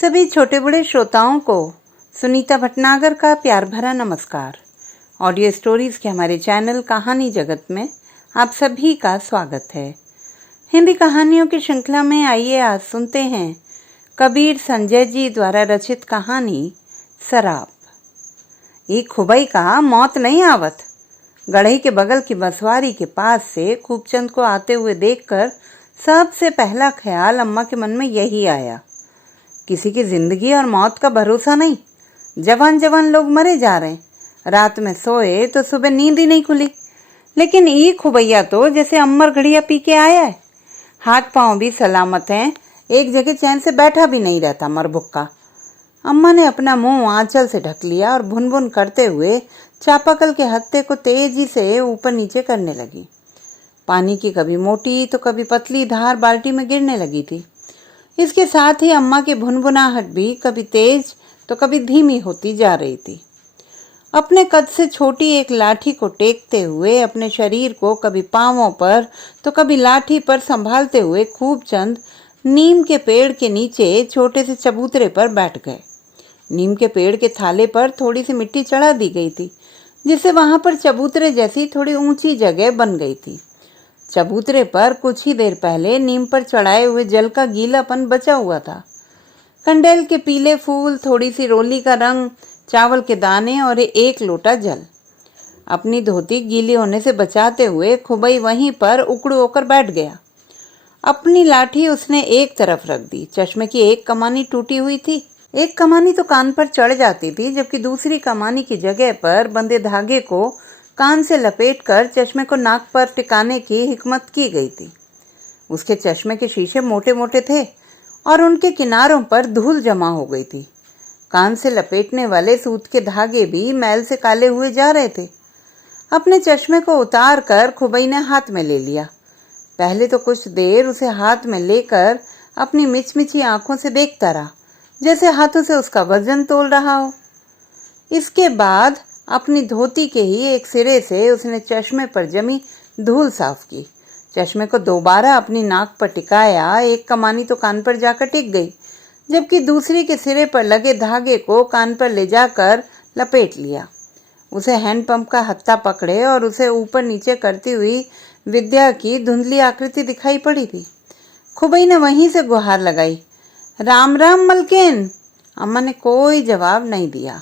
सभी छोटे बड़े श्रोताओं को सुनीता भटनागर का प्यार भरा नमस्कार। ऑडियो स्टोरीज के हमारे चैनल कहानी जगत में आप सभी का स्वागत है। हिंदी कहानियों की श्रृंखला में आइए आज सुनते हैं कबीर संजय जी द्वारा रचित कहानी शराब। एक खुबई का मौत नहीं आवत। गढ़ई के बगल की बसवारी के पास से खूबचंद को आते हुए देखकर सबसे पहला ख्याल अम्मा के मन में यही आया, किसी की जिंदगी और मौत का भरोसा नहीं। जवान जवान लोग मरे जा रहे हैं। रात में सोए तो सुबह नींद ही नहीं खुली। लेकिन ये खुबैया तो जैसे अमर घड़िया पी के आया है। हाथ पांव भी सलामत हैं, एक जगह चैन से बैठा भी नहीं रहता मरभुक्का। अम्मा ने अपना मुंह आंचल से ढक लिया और भुन भुन करते हुए चापाकल के हत्थे को तेजी से ऊपर नीचे करने लगी। पानी की कभी मोटी तो कभी पतली धार बाल्टी में गिरने लगी थी। इसके साथ ही अम्मा की भुनभुनाहट भी कभी तेज तो कभी धीमी होती जा रही थी। अपने कद से छोटी एक लाठी को टेकते हुए अपने शरीर को कभी पांवों पर तो कभी लाठी पर संभालते हुए खूबचंद नीम के पेड़ के नीचे छोटे से चबूतरे पर बैठ गए। नीम के पेड़ के थाले पर थोड़ी सी मिट्टी चढ़ा दी गई थी, जिससे वहां पर चबूतरे जैसी थोड़ी ऊंची जगह बन गई थी। चबूतरे पर कुछ ही देर पहले नीम पर चढ़ाए हुए जल का गीलापन बचा हुआ था। कंडेल के पीले फूल, थोड़ी सी रोली का रंग, चावल के दाने और एक लोटा जल। अपनी धोती गीली होने से बचाते हुए खुबई वहीं पर उकड़ू होकर बैठ गया। अपनी लाठी उसने एक तरफ रख दी। चश्मे की एक कमानी टूटी हुई थी। एक कमानी तो कान पर चढ़ जाती थी, जबकि दूसरी कमानी की जगह पर बंधे धागे को कान से लपेटकर चश्मे को नाक पर टिकाने की हिकमत की गई थी। उसके चश्मे के शीशे मोटे मोटे थे और उनके किनारों पर धूल जमा हो गई थी। कान से लपेटने वाले सूत के धागे भी मैल से काले हुए जा रहे थे। अपने चश्मे को उतार कर खुबई ने हाथ में ले लिया। पहले तो कुछ देर उसे हाथ में लेकर अपनी मिचमिची आंखों से देखता रहा, जैसे हाथों से उसका वजन तोल रहा हो। इसके बाद अपनी धोती के ही एक सिरे से उसने चश्मे पर जमी धूल साफ की। चश्मे को दोबारा अपनी नाक पर टिकाया। एक कमानी तो कान पर जाकर टिक गई, जबकि दूसरी के सिरे पर लगे धागे को कान पर ले जाकर लपेट लिया। उसे हैंडपंप का हत्था पकड़े और उसे ऊपर नीचे करती हुई विद्या की धुंधली आकृति दिखाई पड़ी थी। खुबई ने वहीं से गुहार लगाई, राम राम मलकिन। अम्मा ने कोई जवाब नहीं दिया।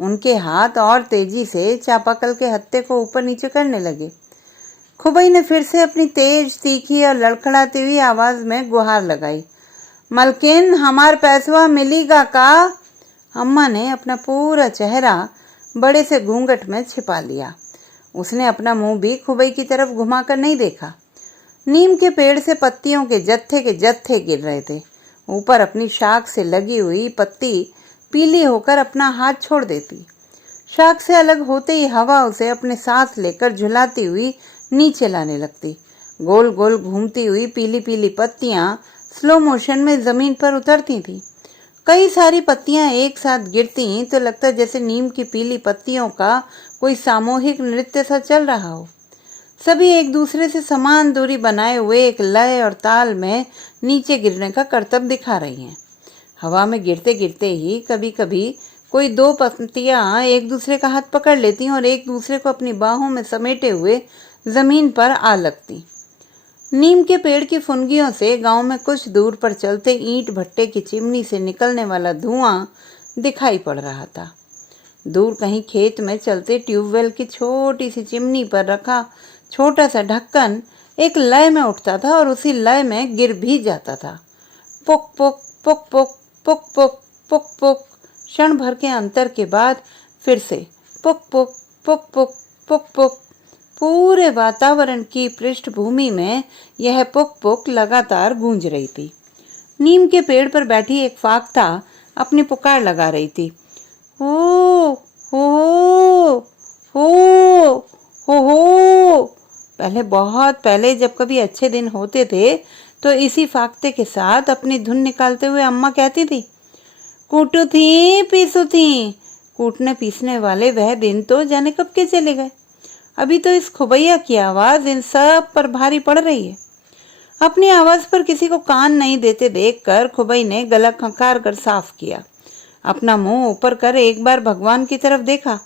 उनके हाथ और तेजी से चापाकल के हत्थे को ऊपर नीचे करने लगे। खुबई ने फिर से अपनी तेज, तीखी और लड़खड़ाती हुई आवाज में गुहार लगाई, मलकिन हमार पैसवा मिलेगा का? अम्मा ने अपना पूरा चेहरा बड़े से घूंघट में छिपा लिया। उसने अपना मुंह भी खुबई की तरफ घुमाकर नहीं देखा। नीम के पेड़ से पत्तियों के जत्थे गिर रहे थे। ऊपर अपनी शाख से लगी हुई पत्ती पीली होकर अपना हाथ छोड़ देती। शाख से अलग होते ही हवा उसे अपने साथ लेकर झुलाती हुई नीचे लाने लगती। गोल गोल घूमती हुई पीली पीली पत्तियां स्लो मोशन में जमीन पर उतरती थीं। कई सारी पत्तियां एक साथ गिरती तो लगता जैसे नीम की पीली पत्तियों का कोई सामूहिक नृत्य सा चल रहा हो। सभी एक दूसरे से समान दूरी बनाए हुए एक लय और ताल में नीचे गिरने का करतब दिखा रही हैं। हवा में गिरते गिरते ही कभी कभी कोई दो पत्तियां एक दूसरे का हाथ पकड़ लेती और एक दूसरे को अपनी बाहों में समेटे हुए जमीन पर आ लगती। नीम के पेड़ की फुनगियों से गांव में कुछ दूर पर चलते ईंट भट्टे की चिमनी से निकलने वाला धुआं दिखाई पड़ रहा था। दूर कहीं खेत में चलते ट्यूबवेल की छोटी सी चिमनी पर रखा छोटा सा ढक्कन एक लय में उठता था और उसी लय में गिर भी जाता था। पुक पुक पुक पुक पुक पुक पुक पुक। क्षण भर के अंतर के बाद फिर से पुक पुक पुक पुक पुक पुक। पूरे वातावरण की पृष्ठभूमि में यह पुक पुक लगातार गूंज रही थी। नीम के पेड़ पर बैठी एक फाख्ता अपनी पुकार लगा रही थी, हो हो हो हो। पहले, बहुत पहले जब कभी अच्छे दिन होते थे तो इसी फाख्ते के साथ अपनी धुन निकालते हुए अम्मा कहती थी, कूटू थी पीसू थी। कूटने पीसने वाले वह दिन तो जाने कब के चले गए। अभी तो इस खुबैया की आवाज इन सब पर भारी पड़ रही है। अपनी आवाज पर किसी को कान नहीं देते देखकर खुबई ने गला खंखार कर साफ किया। अपना मुंह ऊपर कर एक बार भगवान की तरफ देखा,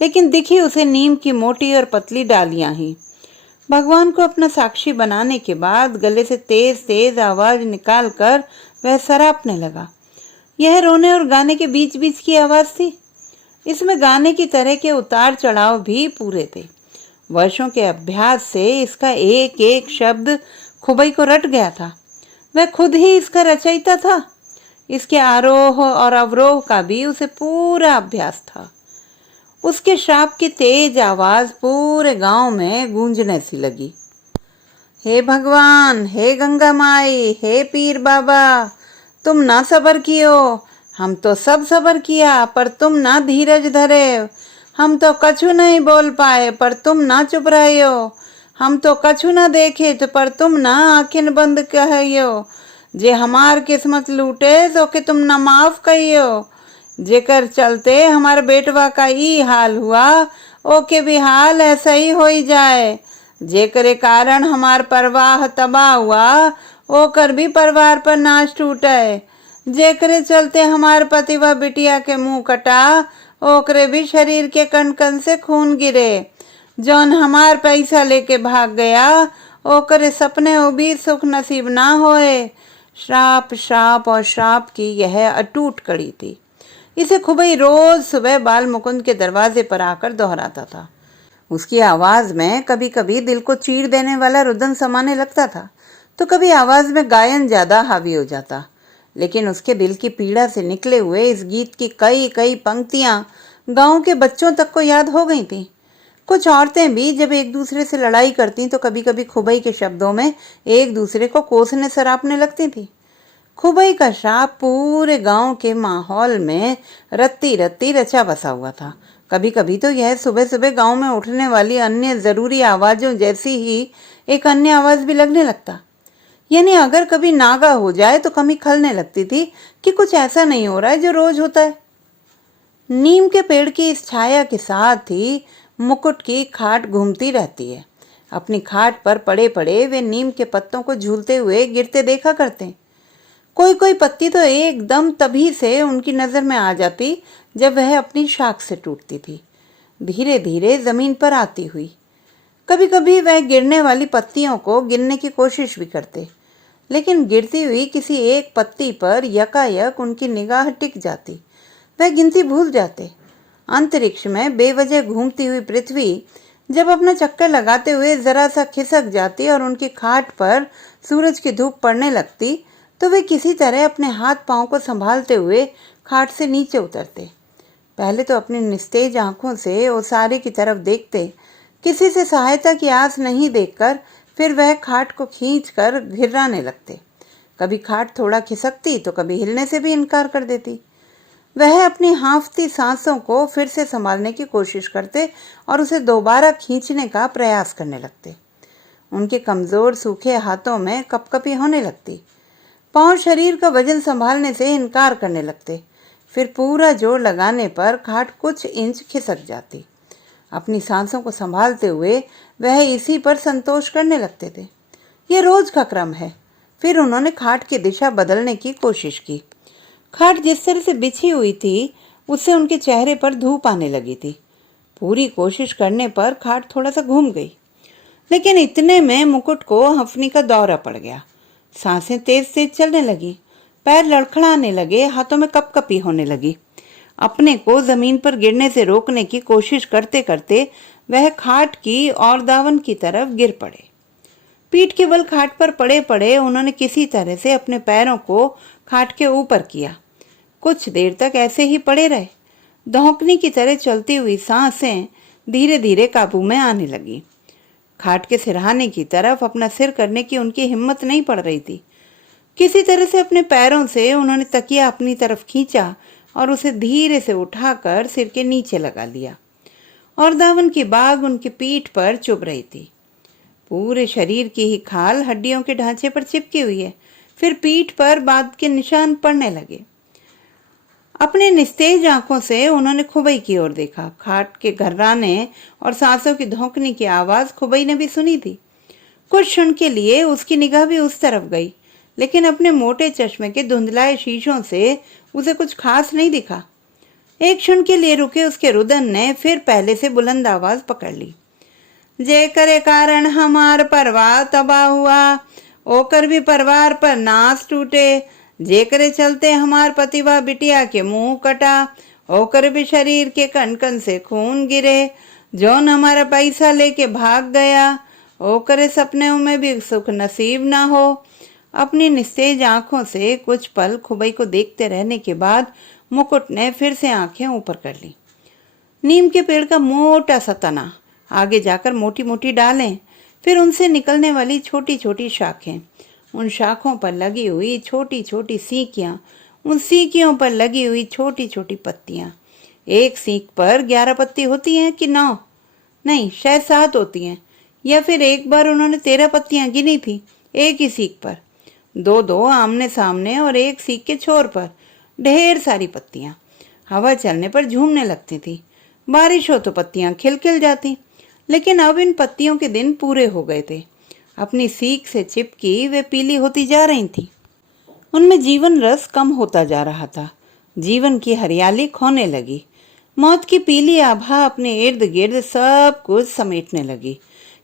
लेकिन दिखी उसे नीम की मोटी और पतली डालियां ही। भगवान को अपना साक्षी बनाने के बाद गले से तेज तेज आवाज निकालकर वह सरापने लगा। यह रोने और गाने के बीच बीच की आवाज थी। इसमें गाने की तरह के उतार चढ़ाव भी पूरे थे। वर्षों के अभ्यास से इसका एक एक शब्द खुबई को रट गया था। वह खुद ही इसका रचयिता था। इसके आरोह और अवरोह का भी उसे पूरा अभ्यास था। उसके श्राप की तेज आवाज पूरे गांव में गूंजने सी लगी। हे भगवान, हे गंगा माई, हे पीर बाबा, तुम ना सबर कियो। हम तो सब सबर किया पर तुम ना धीरज धरे। हम तो कछु नहीं बोल पाए पर तुम ना चुप रहियो। हम तो कछु ना देखे तो पर तुम ना आंखें बंद कहियो। जे हमार किस्मत लूटे तो के तुम ना माफ कहियो। जेकर चलते हमारे बेटवा का ई हाल हुआ, ओके भी हाल ऐसा ही हो ही जाए। जेकरे कारण हमार परवाह तबाह हुआ, ओकर भी परिवार पर नाश टूटे। जेकरे चलते हमार पति व बिटिया के मुंह कटा, ओकरे भी शरीर के कण कण से खून गिरे। जौन हमार पैसा लेके भाग गया, ओकरे सपने वो भी सुख नसीब ना होए। श्राप श्राप और श्राप की यह अटूट कड़ी थी। इसे खुबई रोज सुबह बाल मुकुंद के दरवाजे पर आकर दोहराता था। उसकी आवाज में कभी कभी दिल को चीर देने वाला रुदन समाने लगता था, तो कभी आवाज में गायन ज्यादा हावी हो जाता। लेकिन उसके दिल की पीड़ा से निकले हुए इस गीत की कई कई पंक्तियां गांव के बच्चों तक को याद हो गई थी। कुछ औरतें भी जब एक दूसरे से लड़ाई करती तो कभी कभी खुबई के शब्दों में एक दूसरे को कोसने सरापने लगती थी। खुबई का श्राप पूरे गांव के माहौल में रत्ती रत्ती रचा बसा हुआ था। कभी कभी तो यह सुबह सुबह गांव में उठने वाली अन्य जरूरी आवाजों जैसी ही एक अन्य आवाज भी लगने लगता। यानी अगर कभी नागा हो जाए तो कमी खलने लगती थी कि कुछ ऐसा नहीं हो रहा है जो रोज होता है। नीम के पेड़ की इस छाया के साथ ही मुकुट की खाट घूमती रहती है। अपनी खाट पर पड़े पड़े वे नीम के पत्तों को झूलते हुए गिरते देखा करते। कोई कोई पत्ती तो एकदम तभी से उनकी नजर में आ जाती जब वह अपनी शाख से टूटती थी, धीरे धीरे जमीन पर आती हुई। कभी कभी वह गिरने वाली पत्तियों को गिनने की कोशिश भी करते, लेकिन गिरती हुई किसी एक पत्ती पर यकायक उनकी निगाह टिक जाती। वह गिनती भूल जाते। अंतरिक्ष में बेवजह घूमती हुई पृथ्वी जब अपना चक्कर लगाते हुए जरा सा खिसक जाती और उनकी खाट पर सूरज की धूप पड़ने लगती, तो वे किसी तरह अपने हाथ पांव को संभालते हुए खाट से नीचे उतरते। पहले तो अपनी निस्तेज आंखों से ओसारे की तरफ देखते, किसी से सहायता की आस नहीं देखकर फिर वह खाट को खींचकर घिर्राने लगते। कभी खाट थोड़ा खिसकती तो कभी हिलने से भी इनकार कर देती। वह अपनी हांफती सांसों को फिर से संभालने की कोशिश करते और उसे दोबारा खींचने का प्रयास करने लगते। उनके कमजोर सूखे हाथों में कपकपी होने लगती। पांव शरीर का वजन संभालने से इनकार करने लगते। फिर पूरा जोर लगाने पर खाट कुछ इंच खिसक जाती। अपनी सांसों को संभालते हुए वह इसी पर संतोष करने लगते थे। यह रोज का क्रम है। फिर उन्होंने खाट की दिशा बदलने की कोशिश की। खाट जिस तरह से बिछी हुई थी उससे उनके चेहरे पर धूप आने लगी थी। पूरी कोशिश करने पर खाट थोड़ा सा घूम गई, लेकिन इतने में मुकुट को हंफनी का दौरा पड़ गया। सांसें तेज तेज चलने लगी, पैर लड़खड़ाने लगे, हाथों में कपकपी होने लगी। अपने को जमीन पर गिरने से रोकने की कोशिश करते करते वह खाट की और दावन की तरफ गिर पड़े। पीठ के बल खाट पर पड़े पड़े उन्होंने किसी तरह से अपने पैरों को खाट के ऊपर किया। कुछ देर तक ऐसे ही पड़े रहे। धौंकनी की तरह चलती हुई सांसें धीरे धीरे काबू में आने लगी। खाट के सिरहाने की तरफ अपना सिर करने की उनकी हिम्मत नहीं पड़ रही थी। किसी तरह से अपने पैरों से उन्होंने तकिया अपनी तरफ खींचा और उसे धीरे से उठाकर सिर के नीचे लगा लिया, और दावन की बाग उनकी पीठ पर चुभ रही थी। पूरे शरीर की ही खाल हड्डियों के ढांचे पर चिपकी हुई है। फिर पीठ पर बात के निशान पड़ने लगे। अपने निस्तेज आंखों से उन्होंने खुबई की ओर देखा। खाट के घर्राने और सांसों की धौंकने की आवाज खुबई ने भी सुनी थी। कुछ क्षण के लिए उसकी निगाह भी उस तरफ गई, लेकिन अपने मोटे चश्मे के धुंधलाए शीशों से उसे कुछ खास नहीं दिखा। एक क्षण के लिए रुके उसके रुदन ने फिर पहले से बुलंद आवाज पकड़ ली। जे करे कारण हमार परवार तबाह हुआ, ओकर भी परिवार पर नाश टूटे। जे करे चलते हमार पतिवा बिटिया के मुंह कटा, ओकर भी शरीर के कण कण से खून गिरे। जौन हमारा पैसा लेके भाग गया, ओकरे सपने में भी सुख नसीब ना हो। अपनी निस्तेज आंखों से कुछ पल खुबई को देखते रहने के बाद मुकुट ने फिर से आंखें ऊपर कर ली। नीम के पेड़ का मोटा सा तना, आगे जाकर मोटी मोटी डालें, फिर उनसे निकलने वाली छोटी छोटी शाखें, उन शाखों पर लगी हुई छोटी छोटी सीकियां, उन सीकियों पर लगी हुई छोटी छोटी पत्तियां। एक सीक पर 11 पत्ती होती हैं कि 9? नहीं, शायद 7 होती हैं। या फिर एक बार उन्होंने 13 पत्तियां गिनी थी एक ही सीक पर। दो दो आमने सामने और एक सीक के छोर पर ढेर सारी पत्तियां। हवा चलने पर झूमने लगती थी। बारिश हो तो पत्तियां खिलखिल जाती। लेकिन अब इन पत्तियों के दिन पूरे हो गए थे। अपनी सीक से चिपकी वे पीली होती जा रही थी। उनमें जीवन रस कम होता जा रहा था। जीवन की हरियाली खोने लगी। मौत की पीली आभा अपने इर्द गिर्द सब कुछ समेटने लगी।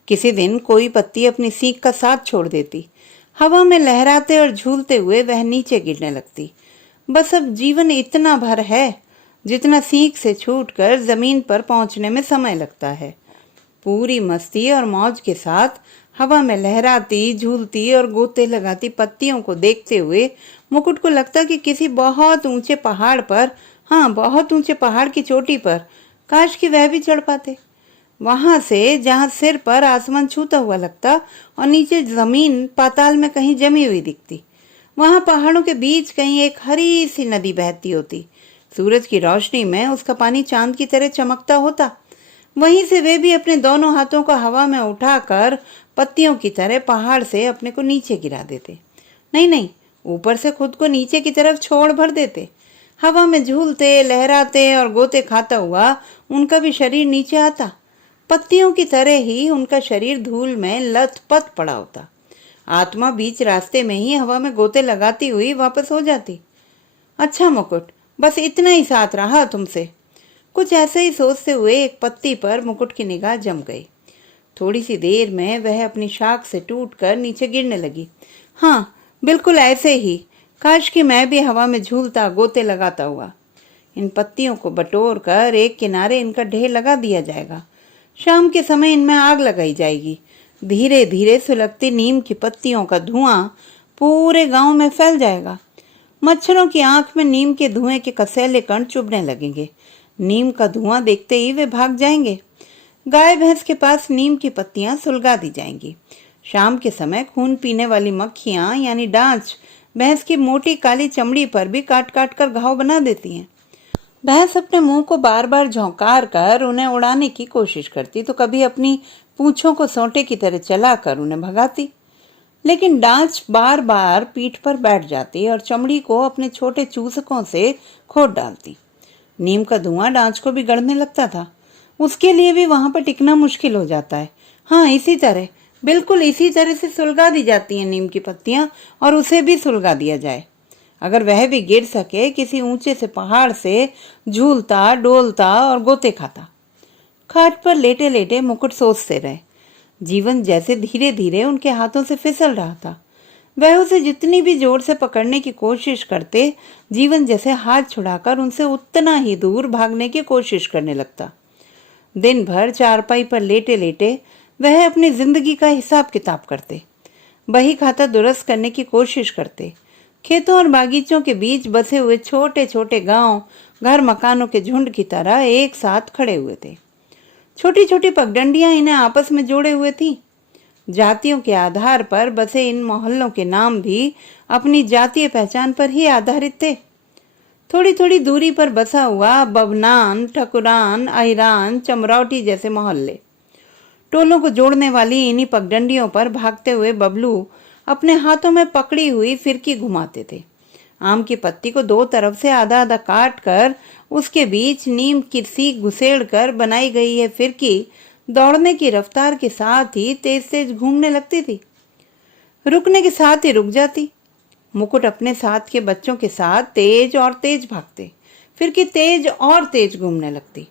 किसी दिन कोई पत्ती अपनी सीक का साथ छोड़ देती। हवा में लहराते और झूलते हुए वह नीचे गिरने लगती। बस अब जीवन इतना भर है जितना सीक से छूटकर जमीन पर पहुंचने में समय लगता है। पूरी मस्ती और मौज के साथ हवा में लहराती, झूलती और गोते लगाती पत्तियों को देखते हुए मुकुट को लगता कि किसी बहुत ऊंचे पहाड़ पर, हाँ बहुत ऊंचे पहाड़ की चोटी पर, काश कि वह भी चढ़ पाते। वहां से जहां सिर पर आसमान छूता हुआ लगता और नीचे जमीन पाताल में कहीं जमी हुई दिखती, वहां पहाड़ों के बीच कहीं एक हरी सी नदी बहती होती। सूरज की रोशनी में उसका पानी चांद की तरह चमकता होता। वहीं से वे भी अपने दोनों हाथों को हवा में उठाकर पत्तियों की तरह पहाड़ से अपने को नीचे गिरा देते। नहीं नहीं, ऊपर से खुद को नीचे की तरफ छोड़ भर देते। हवा में झूलते, लहराते और गोते खाता हुआ उनका भी शरीर नीचे आता। पत्तियों की तरह ही उनका शरीर धूल में लथपथ पड़ा होता। आत्मा बीच रास्ते में ही हवा में गोते लगाती हुई वापस हो जाती। अच्छा मुकुट, बस इतना ही साथ रहा तुमसे। कुछ ऐसे ही सोचते हुए एक पत्ती पर मुकुट की निगाह जम गई। थोड़ी सी देर में वह अपनी शाख से टूटकर नीचे गिरने लगी। हाँ, बिल्कुल ऐसे ही। काश कि मैं भी हवा में झूलता, गोते लगाता हुआ। इन पत्तियों को बटोर कर एक किनारे इनका ढेर लगा दिया जाएगा। शाम के समय इनमें आग लगाई जाएगी। धीरे धीरे सुलगती नीम की पत्तियों का धुआं पूरे गांव में फैल जाएगा। मच्छरों की आंख में नीम के धुएं के कसैले कण चुभने लगेंगे। नीम का धुआं देखते ही वे भाग जाएंगे। गाय भैंस के पास नीम की पत्तियां सुलगा दी जाएंगी। शाम के समय खून पीने वाली मक्खियां यानी डांच भैंस की मोटी काली चमड़ी पर भी काट काट कर घाव बना देती हैं। भैंस अपने मुंह को बार बार झोंकार कर उन्हें उड़ाने की कोशिश करती तो कभी अपनी पूंछों को सोंटे की तरह चलाकर उन्हें भगाती। लेकिन डांच बार बार पीठ पर बैठ जाती और चमड़ी को अपने छोटे चूसकों से खोद डालती। नीम का धुआं डांच को भी गड़ने लगता था। उसके लिए भी वहां पर टिकना मुश्किल हो जाता है। हाँ, इसी तरह, बिल्कुल इसी तरह से सुलगा दी जाती हैं नीम की पत्तियां और उसे भी सुलगा दिया जाए। अगर वह भी गिर सके किसी ऊंचे से पहाड़ से, झूलता, डोलता और गोते खाता। खाट पर लेटे लेटे मुकुट सोचते रहे। जीवन जैसे धीरे धीरे उनके हाथों से फिसल रहा था। वह उसे जितनी भी जोर से पकड़ने की कोशिश करते, जीवन जैसे हाथ छुड़ाकर उनसे उतना ही दूर भागने की कोशिश करने लगता। दिन भर चारपाई पर लेटे लेटे वह अपनी जिंदगी का हिसाब किताब करते, बही खाता दुरुस्त करने की कोशिश करते। खेतों और बागीचों के बीच बसे हुए छोटे छोटे गांव घर मकानों के झुंड की तरह एक साथ खड़े हुए थे। छोटी छोटी पगडंडियां इन्हें आपस में जोड़े हुए थी। जातियों के आधार पर बसे इन मोहल्लों के नाम भी अपनी जातीय पहचान पर ही आधारित थे। थोड़ी थोड़ी दूरी पर बसा हुआ बवनान, ठकुरान, अहिरान, चमरौटी जैसे मोहल्ले। टोलों को जोड़ने वाली इन्हीं पगडंडियों पर भागते हुए बबलू अपने हाथों में पकड़ी हुई फिरकी घुमाते थे। आम की पत्ती को दो तरफ से आधा आधा काट कर उसके बीच नीम की सीक घुसेड़ कर बनाई गई है फिरकी दौड़ने की रफ्तार के साथ ही तेज तेज घूमने लगती थी, रुकने के साथ ही रुक जाती। मुकुट अपने साथ के बच्चों के साथ तेज और तेज भागते, फिरकी तेज और तेज घूमने लगती।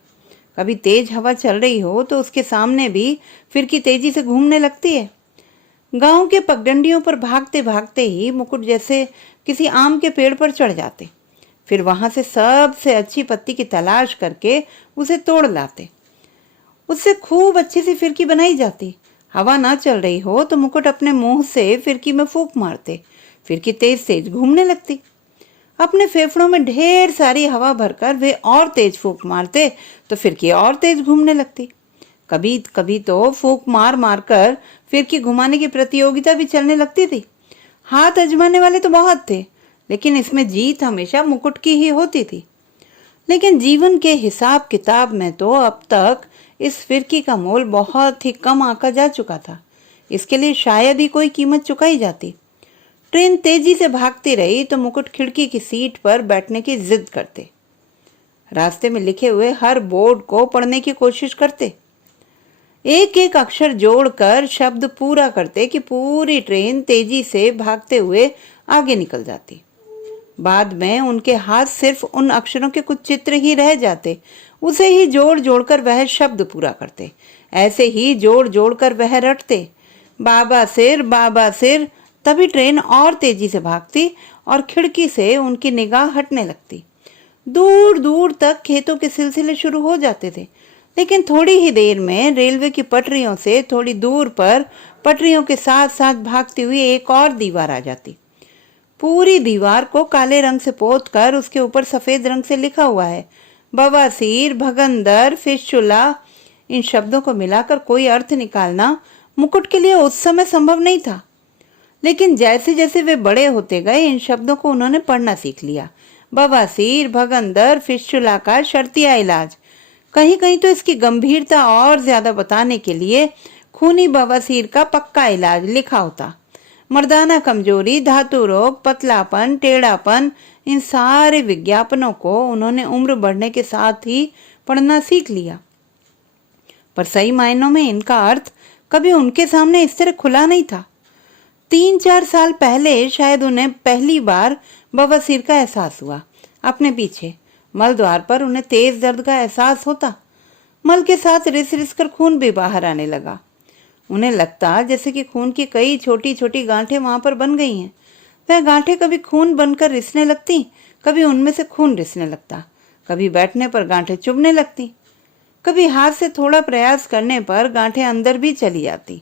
कभी तेज हवा चल रही हो तो उसके सामने भी फिरकी तेजी से घूमने लगती है। गांव के पगडंडियों पर भागते भागते ही मुकुट जैसे किसी आम के पेड़ पर चढ़ जाते, फिर वहां से सबसे अच्छी पत्ती की तलाश करके उसे तोड़ लाते। उससे खूब अच्छी सी फिरकी बनाई जाती। हवा ना चल रही हो तो मुकुट अपने मुंह से फिरकी में फूंक मारते, फिरकी तेज तेज घूमने लगती। अपने फेफड़ों में ढेर सारी हवा भरकर वे और तेज फूंक मारते तो फिरकी और तेज घूमने लगती। कभी कभी तो फूंक मार मार कर फिरकी घुमाने की प्रतियोगिता भी चलने लगती थी। हाथ आजमाने वाले तो बहुत थे, लेकिन इसमें जीत हमेशा मुकुट की ही होती थी। लेकिन जीवन के हिसाब किताब में तो अब तक इस फिरकी का मोल बहुत ही कम आंका जा चुका था। इसके लिए शायद ही कोई कीमत चुकाई जाती। ट्रेन तेजी से भागती रही तो मुकुट खिड़की की सीट पर बैठने की जिद करते। रास्ते में लिखे हुए हर बोर्ड को पढ़ने की कोशिश करते, एक एक अक्षर जोड़कर शब्द पूरा करते कि पूरी ट्रेन तेजी से भागते हुए आगे निकल जाती। बाद में उनके हाथ सिर्फ उन अक्षरों के कुछ चित्र ही रह जाते, उसे ही जोड़ जोड़कर वह शब्द पूरा करते। ऐसे ही जोड़ जोड़कर वह रटते, बाबा सिर। तभी ट्रेन और तेजी से भागती और खिड़की से उनकी निगाह हटने लगती। दूर दूर तक खेतों के सिलसिले शुरू हो जाते थे, लेकिन थोड़ी ही देर में रेलवे की पटरियों से थोड़ी दूर पर पटरियों के साथ साथ भागती हुई एक और दीवार आ जाती। पूरी दीवार को काले रंग से पोत कर उसके ऊपर सफेद रंग से लिखा हुआ है, बवासीर, भगंदर, फिस्चुला। इन शब्दों को मिलाकर कोई अर्थ निकालना मुकुट के लिए उस समय संभव नहीं था, लेकिन जैसे जैसे वे बड़े होते गए इन शब्दों को उन्होंने पढ़ना सीख लिया। बवासीर, भगंदर, फिस्चुला का शर्तिया इलाज। कहीं कहीं तो इसकी गंभीरता और ज्यादा बताने के लिए खूनी बवासीर का पक्का इलाज लिखा होता। मर्दाना कमजोरी, धातु रोग, पतलापन, टेढ़ापन, इन सारे विज्ञापनों को उन्होंने उम्र बढ़ने के साथ ही पढ़ना सीख लिया, पर सही मायनों में इनका अर्थ कभी उनके सामने इस तरह खुला नहीं था। 3-4 साल पहले शायद उन्हें पहली बार बवासीर का एहसास हुआ। अपने पीछे मल द्वार पर उन्हें तेज दर्द का एहसास होता। मल के साथ रिस रिस कर खून भी बाहर आने लगा। उन्हें लगता जैसे कि खून की कई छोटी छोटी गांठें वहां पर बन गई हैं। वह गांठें कभी खून बनकर रिसने लगती, कभी उनमें से खून रिसने लगता, कभी बैठने पर गांठें चुभने लगती, कभी हाथ से थोड़ा प्रयास करने पर गांठें अंदर भी चली जाती,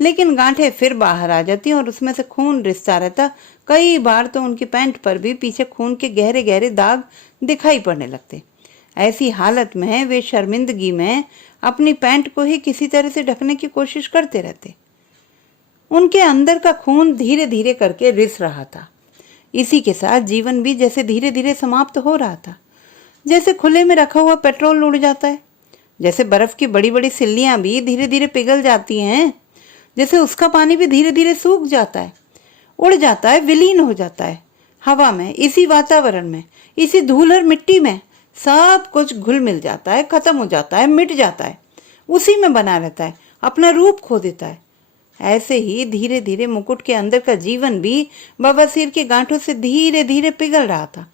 लेकिन गांठें फिर बाहर आ जाती और उसमें से खून रिसता रहता। कई बार तो उनकी पैंट पर भी पीछे खून के गहरे गहरे दाग दिखाई पड़ने लगते। ऐसी हालत में वे शर्मिंदगी में अपनी पैंट को ही किसी तरह से ढकने की कोशिश करते रहते। उनके अंदर का खून धीरे धीरे करके रिस रहा था। इसी के साथ जीवन भी जैसे धीरे धीरे समाप्त हो रहा था। जैसे खुले में रखा हुआ पेट्रोल उड़ जाता है, जैसे बर्फ की बड़ी बड़ी सिल्लियां भी धीरे धीरे पिघल जाती हैं, जैसे उसका पानी भी धीरे धीरे सूख जाता है, उड़ जाता है, विलीन हो जाता है हवा में, इसी वातावरण में, इसी धूल और मिट्टी में। सब कुछ घुल मिल जाता है, खत्म हो जाता है, मिट जाता है, उसी में बना रहता है, अपना रूप खो देता है। ऐसे ही धीरे धीरे मुकुट के अंदर का जीवन भी बवासीर के गांठों से धीरे धीरे पिघल रहा था।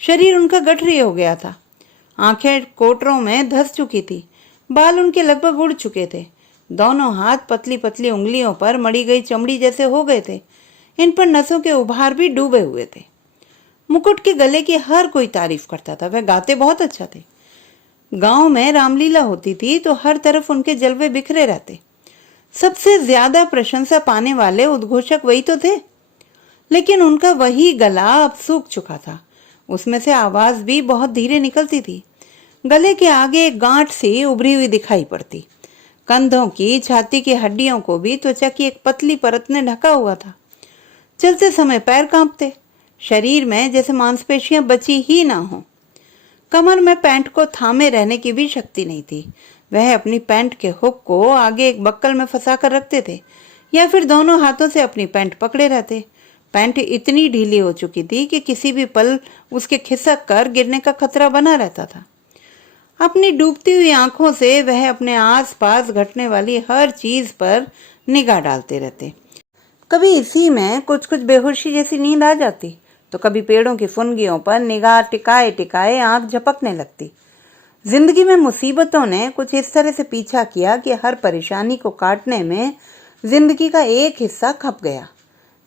शरीर उनका गठरी हो गया था, आंखें कोटरों में धंस चुकी थी, बाल उनके लगभग उड़ चुके थे, दोनों हाथ पतली पतली उंगलियों पर मड़ी गई चमड़ी जैसे हो गए थे, इन पर नसों के उभार भी डूबे हुए थे। मुकुट के गले की हर कोई तारीफ करता था, वह गाते बहुत अच्छा थे। गांव में रामलीला होती थी तो हर तरफ उनके जलवे बिखरे रहते। सबसे ज्यादा प्रशंसा पाने वाले उद्घोषक वही तो थे, लेकिन उनका वही गला अब सूख चुका था। उसमें से आवाज भी बहुत धीरे निकलती थी। गले के आगे एक गांठ सी उभरी हुई दिखाई पड़ती। कंधों की, छाती की हड्डियों को भी त्वचा की एक पतली परत ने ढका हुआ था। चलते समय पैर कांपते, शरीर में जैसे मांसपेशियां बची ही ना हो। कमर में पैंट को थामे रहने की भी शक्ति नहीं थी। वह अपनी पैंट के हुक को आगे एक बक्कल में फंसा कर रखते थे या फिर दोनों हाथों से अपनी पैंट पकड़े रहते। पैंट इतनी ढीली हो चुकी थी कि किसी भी पल उसके खिसक कर गिरने का खतरा बना रहता था। अपनी डूबती हुई आंखों से वह अपने आसपास घटने वाली हर चीज पर निगाह डालते रहते। कभी इसी में कुछ कुछ बेहोशी जैसी नींद आ जाती, तो कभी पेड़ों की फुनगियों पर निगाह टिकाए टिकाए आंख झपकने लगती। जिंदगी में मुसीबतों ने कुछ इस तरह से पीछा किया कि हर परेशानी को काटने में जिंदगी का एक हिस्सा खप गया।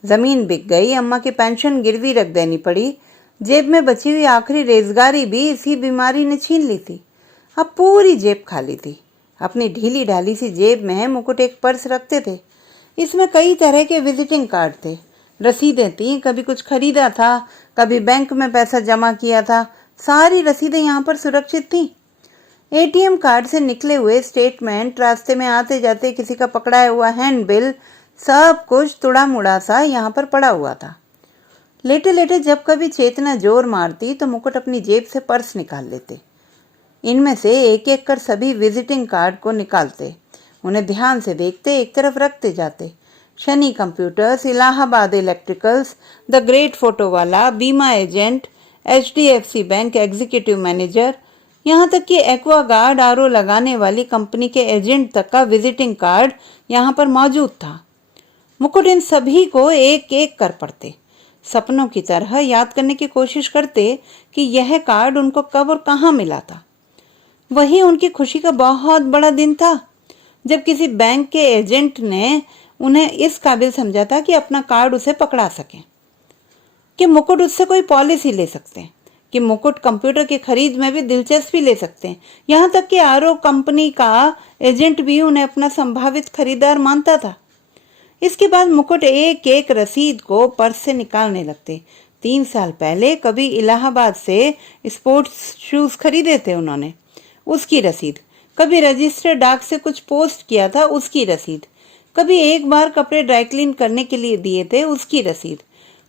जमीन बिक गई, अम्मा की पेंशन गिरवी रख देनी पड़ी, जेब में बची हुई आखिरी रेजगारी भी इसी बीमारी ने छीन ली थी। अब पूरी जेब खाली थी। अपनी ढीली ढाली सी जेब में मुकुट एक पर्स रखते थे। इसमें कई तरह के विजिटिंग कार्ड थे, रसीदें थीं, कभी कुछ खरीदा था, कभी बैंक में पैसा जमा किया था। सारी रसीदें यहाँ पर सुरक्षित थीं। एटीएम कार्ड से निकले हुए स्टेटमेंट, रास्ते में आते जाते किसी का पकड़ाया हुआ हैंड बिल, सब कुछ तुड़ा मुड़ा सा यहाँ पर पड़ा हुआ था। लेटे लेटे जब कभी चेतना जोर मारती तो मुकुट अपनी जेब से पर्स निकाल लेते। इनमें से एक एक कर सभी विजिटिंग कार्ड को निकालते, उन्हें ध्यान से देखते, एक तरफ रखते जाते। Shani computers, Allahabad electricals, the great photo वाला, बीमा agent, HDFC bank executive manager, यहाँ तक कि एक्वागार्ड आरओ लगाने वाली कंपनी के एजेंट तक का विजिटिंग कार्ड यहाँ पर मौजूद था। मुकुट इन सभी को एक एक कर पढ़ते, सपनों की तरह याद करने की कोशिश करते कि यह कार्ड उनको कब और कहाँ मिला था। वही उनकी खुशी का बहुत बड़ा दिन था जब किसी बैंक के एजेंट ने उन्हें इस काबिल समझा था कि अपना कार्ड उसे पकड़ा सके, कि मुकुट उससे कोई पॉलिसी ले सकते हैं, कि मुकुट कंप्यूटर की खरीद में भी दिलचस्पी ले सकते हैं। यहाँ तक कि आरओ कंपनी का एजेंट भी उन्हें अपना संभावित खरीदार मानता था। इसके बाद मुकुट एक एक रसीद को पर्स से निकालने लगते। 3 साल पहले कभी इलाहाबाद से स्पोर्ट्स शूज खरीदे थे उन्होंने, उसकी रसीद। कभी रजिस्टर डाक से कुछ पोस्ट किया था, उसकी रसीद। कभी एक बार कपड़े ड्राई क्लीन करने के लिए दिए थे, उसकी रसीद।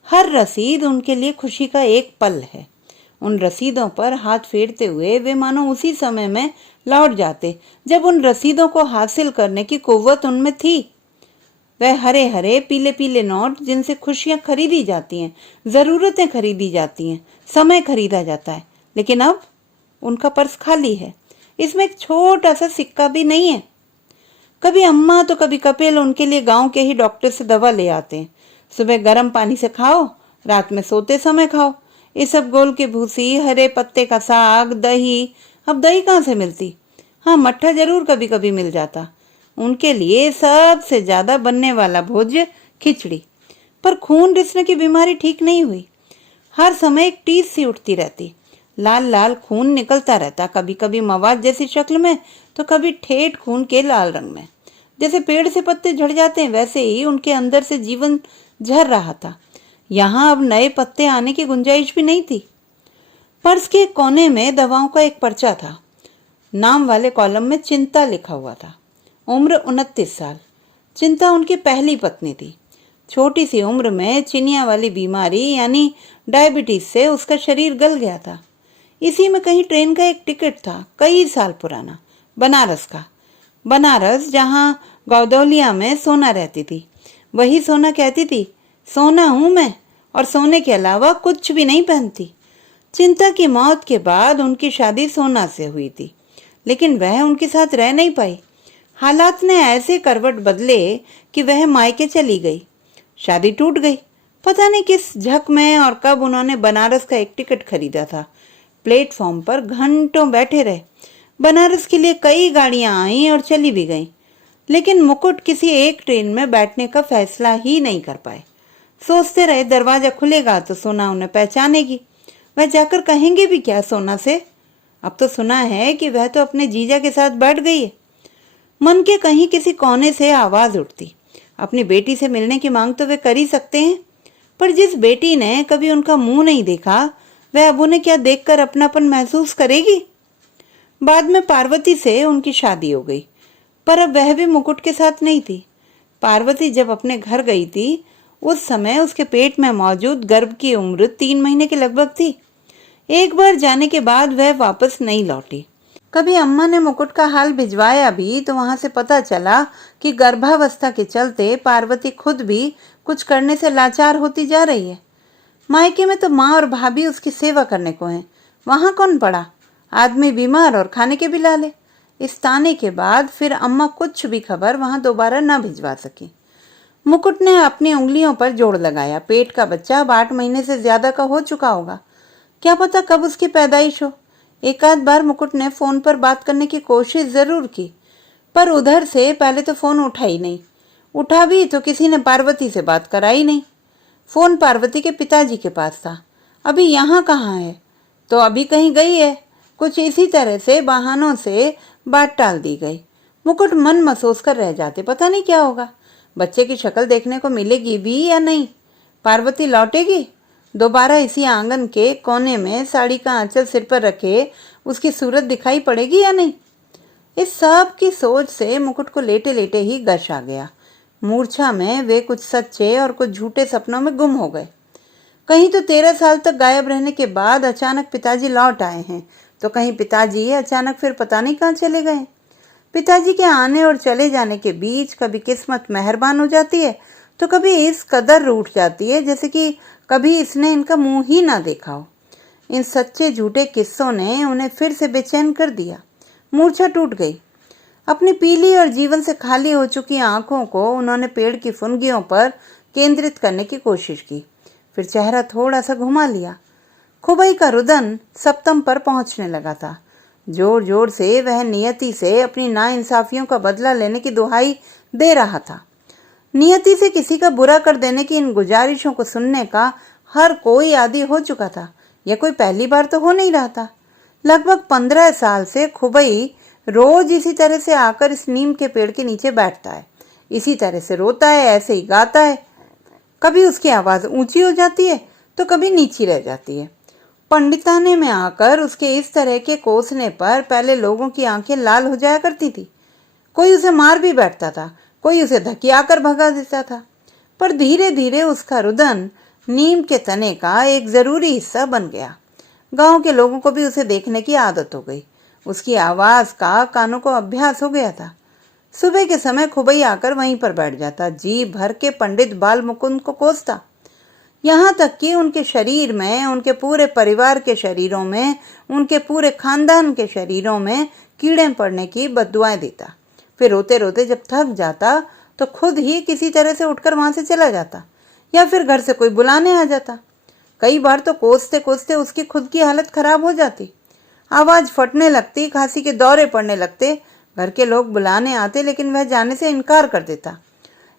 हर रसीद उनके लिए खुशी का एक पल है। उन रसीदों पर हाथ फेरते हुए वे मानो उसी समय में लौट जाते जब उन रसीदों को हासिल करने की कुव्वत उनमें थी। वह हरे हरे पीले पीले नोट जिनसे खुशियां खरीदी जाती हैं, जरूरतें खरीदी जाती हैं, समय खरीदा जाता है, लेकिन अब उनका पर्स खाली है। इसमें एक छोटा सा सिक्का भी नहीं है। कभी अम्मा तो कभी कपिल उनके लिए गांव के ही डॉक्टर से दवा ले आते हैं। सुबह गर्म पानी से खाओ, रात में सोते समय खाओ। इसबगोल की भूसी, हरे पत्ते का साग, दही। अब दही कहाँ से मिलती? हाँ, मट्ठा जरूर कभी कभी मिल जाता। उनके लिए सबसे ज्यादा बनने वाला भोज्य खिचड़ी। पर खून रिसने की बीमारी ठीक नहीं हुई। हर समय एक टीस सी उठती रहती, लाल लाल खून निकलता रहता, कभी कभी मवाद जैसी शक्ल में तो कभी ठेठ खून के लाल रंग में। जैसे पेड़ से पत्ते झड़ जाते हैं वैसे ही उनके अंदर से जीवन झर रहा था। यहाँ अब नए पत्ते आने की गुंजाइश भी नहीं थी। पर्स के कोने में दवाओं का एक पर्चा था। नाम वाले कॉलम में चिंता लिखा हुआ था। उम्र 29 साल। चिंता उनकी पहली पत्नी थी। छोटी सी उम्र में चिनिया वाली बीमारी यानी डायबिटीज से उसका शरीर गल गया था। इसी में कहीं ट्रेन का एक टिकट था, कई साल पुराना, बनारस का। बनारस जहाँ गौदौलिया में सोना रहती थी। वही सोना कहती थी, सोना हूं मैं और सोने के अलावा कुछ भी नहीं पहनती। चिंता की मौत के बाद उनकी शादी सोना से हुई थी, लेकिन वह उनके साथ रह नहीं पाई। हालात ने ऐसे करवट बदले कि वह मायके चली गई। शादी टूट गई। पता नहीं किस झक में और कब उन्होंने बनारस का एक टिकट खरीदा था। प्लेटफॉर्म पर घंटों बैठे रहे। बनारस के लिए कई गाड़ियां आईं और चली भी गईं, लेकिन मुकुट किसी एक ट्रेन में बैठने का फैसला ही नहीं कर पाए। सोचते रहे दरवाजा खुलेगा तो सोना उन्हें पहचानेगी। वह जाकर कहेंगे भी क्या सोना से? अब तो सुना है कि वह तो अपने जीजा के साथ बैठ गई है। मन के कहीं किसी कोने से आवाज उठती, अपनी बेटी से मिलने की मांग तो वे कर ही सकते हैं, पर जिस बेटी ने कभी उनका मुंह नहीं देखा वह अब उन्हें क्या देखकर अपनापन महसूस करेगी? बाद में पार्वती से उनकी शादी हो गई, पर अब वह भी मुकुट के साथ नहीं थी। पार्वती जब अपने घर गई थी उस समय उसके पेट में मौजूद गर्भ की उम्र 3 महीने के लगभग थी। एक बार जाने के बाद वह वापस नहीं लौटी। कभी अम्मा ने मुकुट का हाल भिजवाया भी तो वहां से पता चला कि गर्भावस्था के चलते पार्वती खुद भी कुछ करने से लाचार होती जा रही है। मायके में तो माँ और भाभी उसकी सेवा करने को हैं, वहां कौन पड़ा? आदमी बीमार और खाने के भी लाले। इस ताने के बाद फिर अम्मा कुछ भी खबर वहां दोबारा न भिजवा सकी। मुकुट ने अपनी उंगलियों पर जोड़ लगाया। पेट का बच्चा अब 8 महीने से ज्यादा का हो चुका होगा। क्या पता कब उसकी पैदाइश हो। एक आध बार मुकुट ने फोन पर बात करने की कोशिश जरूर की, पर उधर से पहले तो फोन उठा ही नहीं। उठा भी तो किसी ने पार्वती से बात कराई नहीं। फोन पार्वती के पिताजी के पास था। अभी यहाँ कहाँ है? तो अभी कहीं गई है। कुछ इसी तरह से बहानों से बात टाल दी गई। मुकुट मन महसूस कर रह जाते, पता नहीं क्या होगा। बच्चे की शक्ल देखने को मिलेगी भी या नहीं? पार्वती लौटेगी? दोबारा इसी आंगन के कोने में साड़ी का आंचल सिर पर रखे उसकी सूरत दिखाई पड़ेगी या नहीं? इस सब की सोच से मुकुट को लेटे लेटे ही गश आ गया। मूर्छा में वे कुछ सच्चे और कुछ झूठे सपनों में गुम हो गए। कहीं तो 13 साल तक गायब रहने के बाद अचानक पिताजी लौट आए हैं, तो कहीं पिताजी अचानक फिर पता नहीं कहाँ चले गए। पिताजी के आने और चले जाने के बीच कभी किस्मत मेहरबान हो जाती है, तो कभी इस कदर रूठ जाती है जैसे कि कभी इसने इनका मुंह ही ना देखा हो। इन सच्चे झूठे किस्सों ने उन्हें फिर से बेचैन कर दिया। मूर्छा टूट गई। अपनी पीली और जीवन से खाली हो चुकी आंखों को उन्होंने पेड़ की फुनगियों पर केंद्रित करने की कोशिश की। फिर चेहरा थोड़ा सा घुमा लिया। खुबई का रुदन सप्तम पर पहुंचने लगा था। जोर जोर से वह नियति से अपनी नाइंसाफियों का बदला लेने की दुहाई दे रहा था। नियति से किसी का बुरा कर देने की इन गुजारिशों को सुनने का हर कोई आदी हो चुका था। यह कोई पहली बार तो हो नहीं रहा था। लगभग 15 साल से खुबई रोज इसी तरह से आकर इस नीम के पेड़ के नीचे बैठता है, इसी तरह से रोता है, ऐसे ही गाता है। कभी उसकी आवाज ऊंची हो जाती है तो कभी नीची रह जाती है। पंडिताने में आकर उसके इस तरह के कोसने पर पहले लोगों की आंखें लाल हो जाया करती थी। कोई उसे मार भी बैठता था, कोई उसे धकियाकर भगा देता था। पर धीरे धीरे उसका रुदन नीम के तने का एक जरूरी हिस्सा बन गया। गांव के लोगों को भी उसे देखने की आदत हो गई। उसकी आवाज का कानों को अभ्यास हो गया था। सुबह के समय खुबई आकर वहीं पर बैठ जाता, जी भर के पंडित बाल मुकुंद को कोसता। यहाँ तक कि उनके शरीर में, उनके पूरे परिवार के शरीरों में, उनके पूरे खानदान के शरीरों में कीड़े पड़ने की बद्दुआएं देता। फिर रोते रोते जब थक जाता तो खुद ही किसी तरह से उठकर वहां से चला जाता, या फिर घर से कोई बुलाने आ जाता। कई बार तो कोसते कोसते उसकी खुद की हालत खराब हो जाती। आवाज फटने लगती, खांसी के दौरे पड़ने लगते। घर के लोग बुलाने आते लेकिन वह जाने से इनकार कर देता।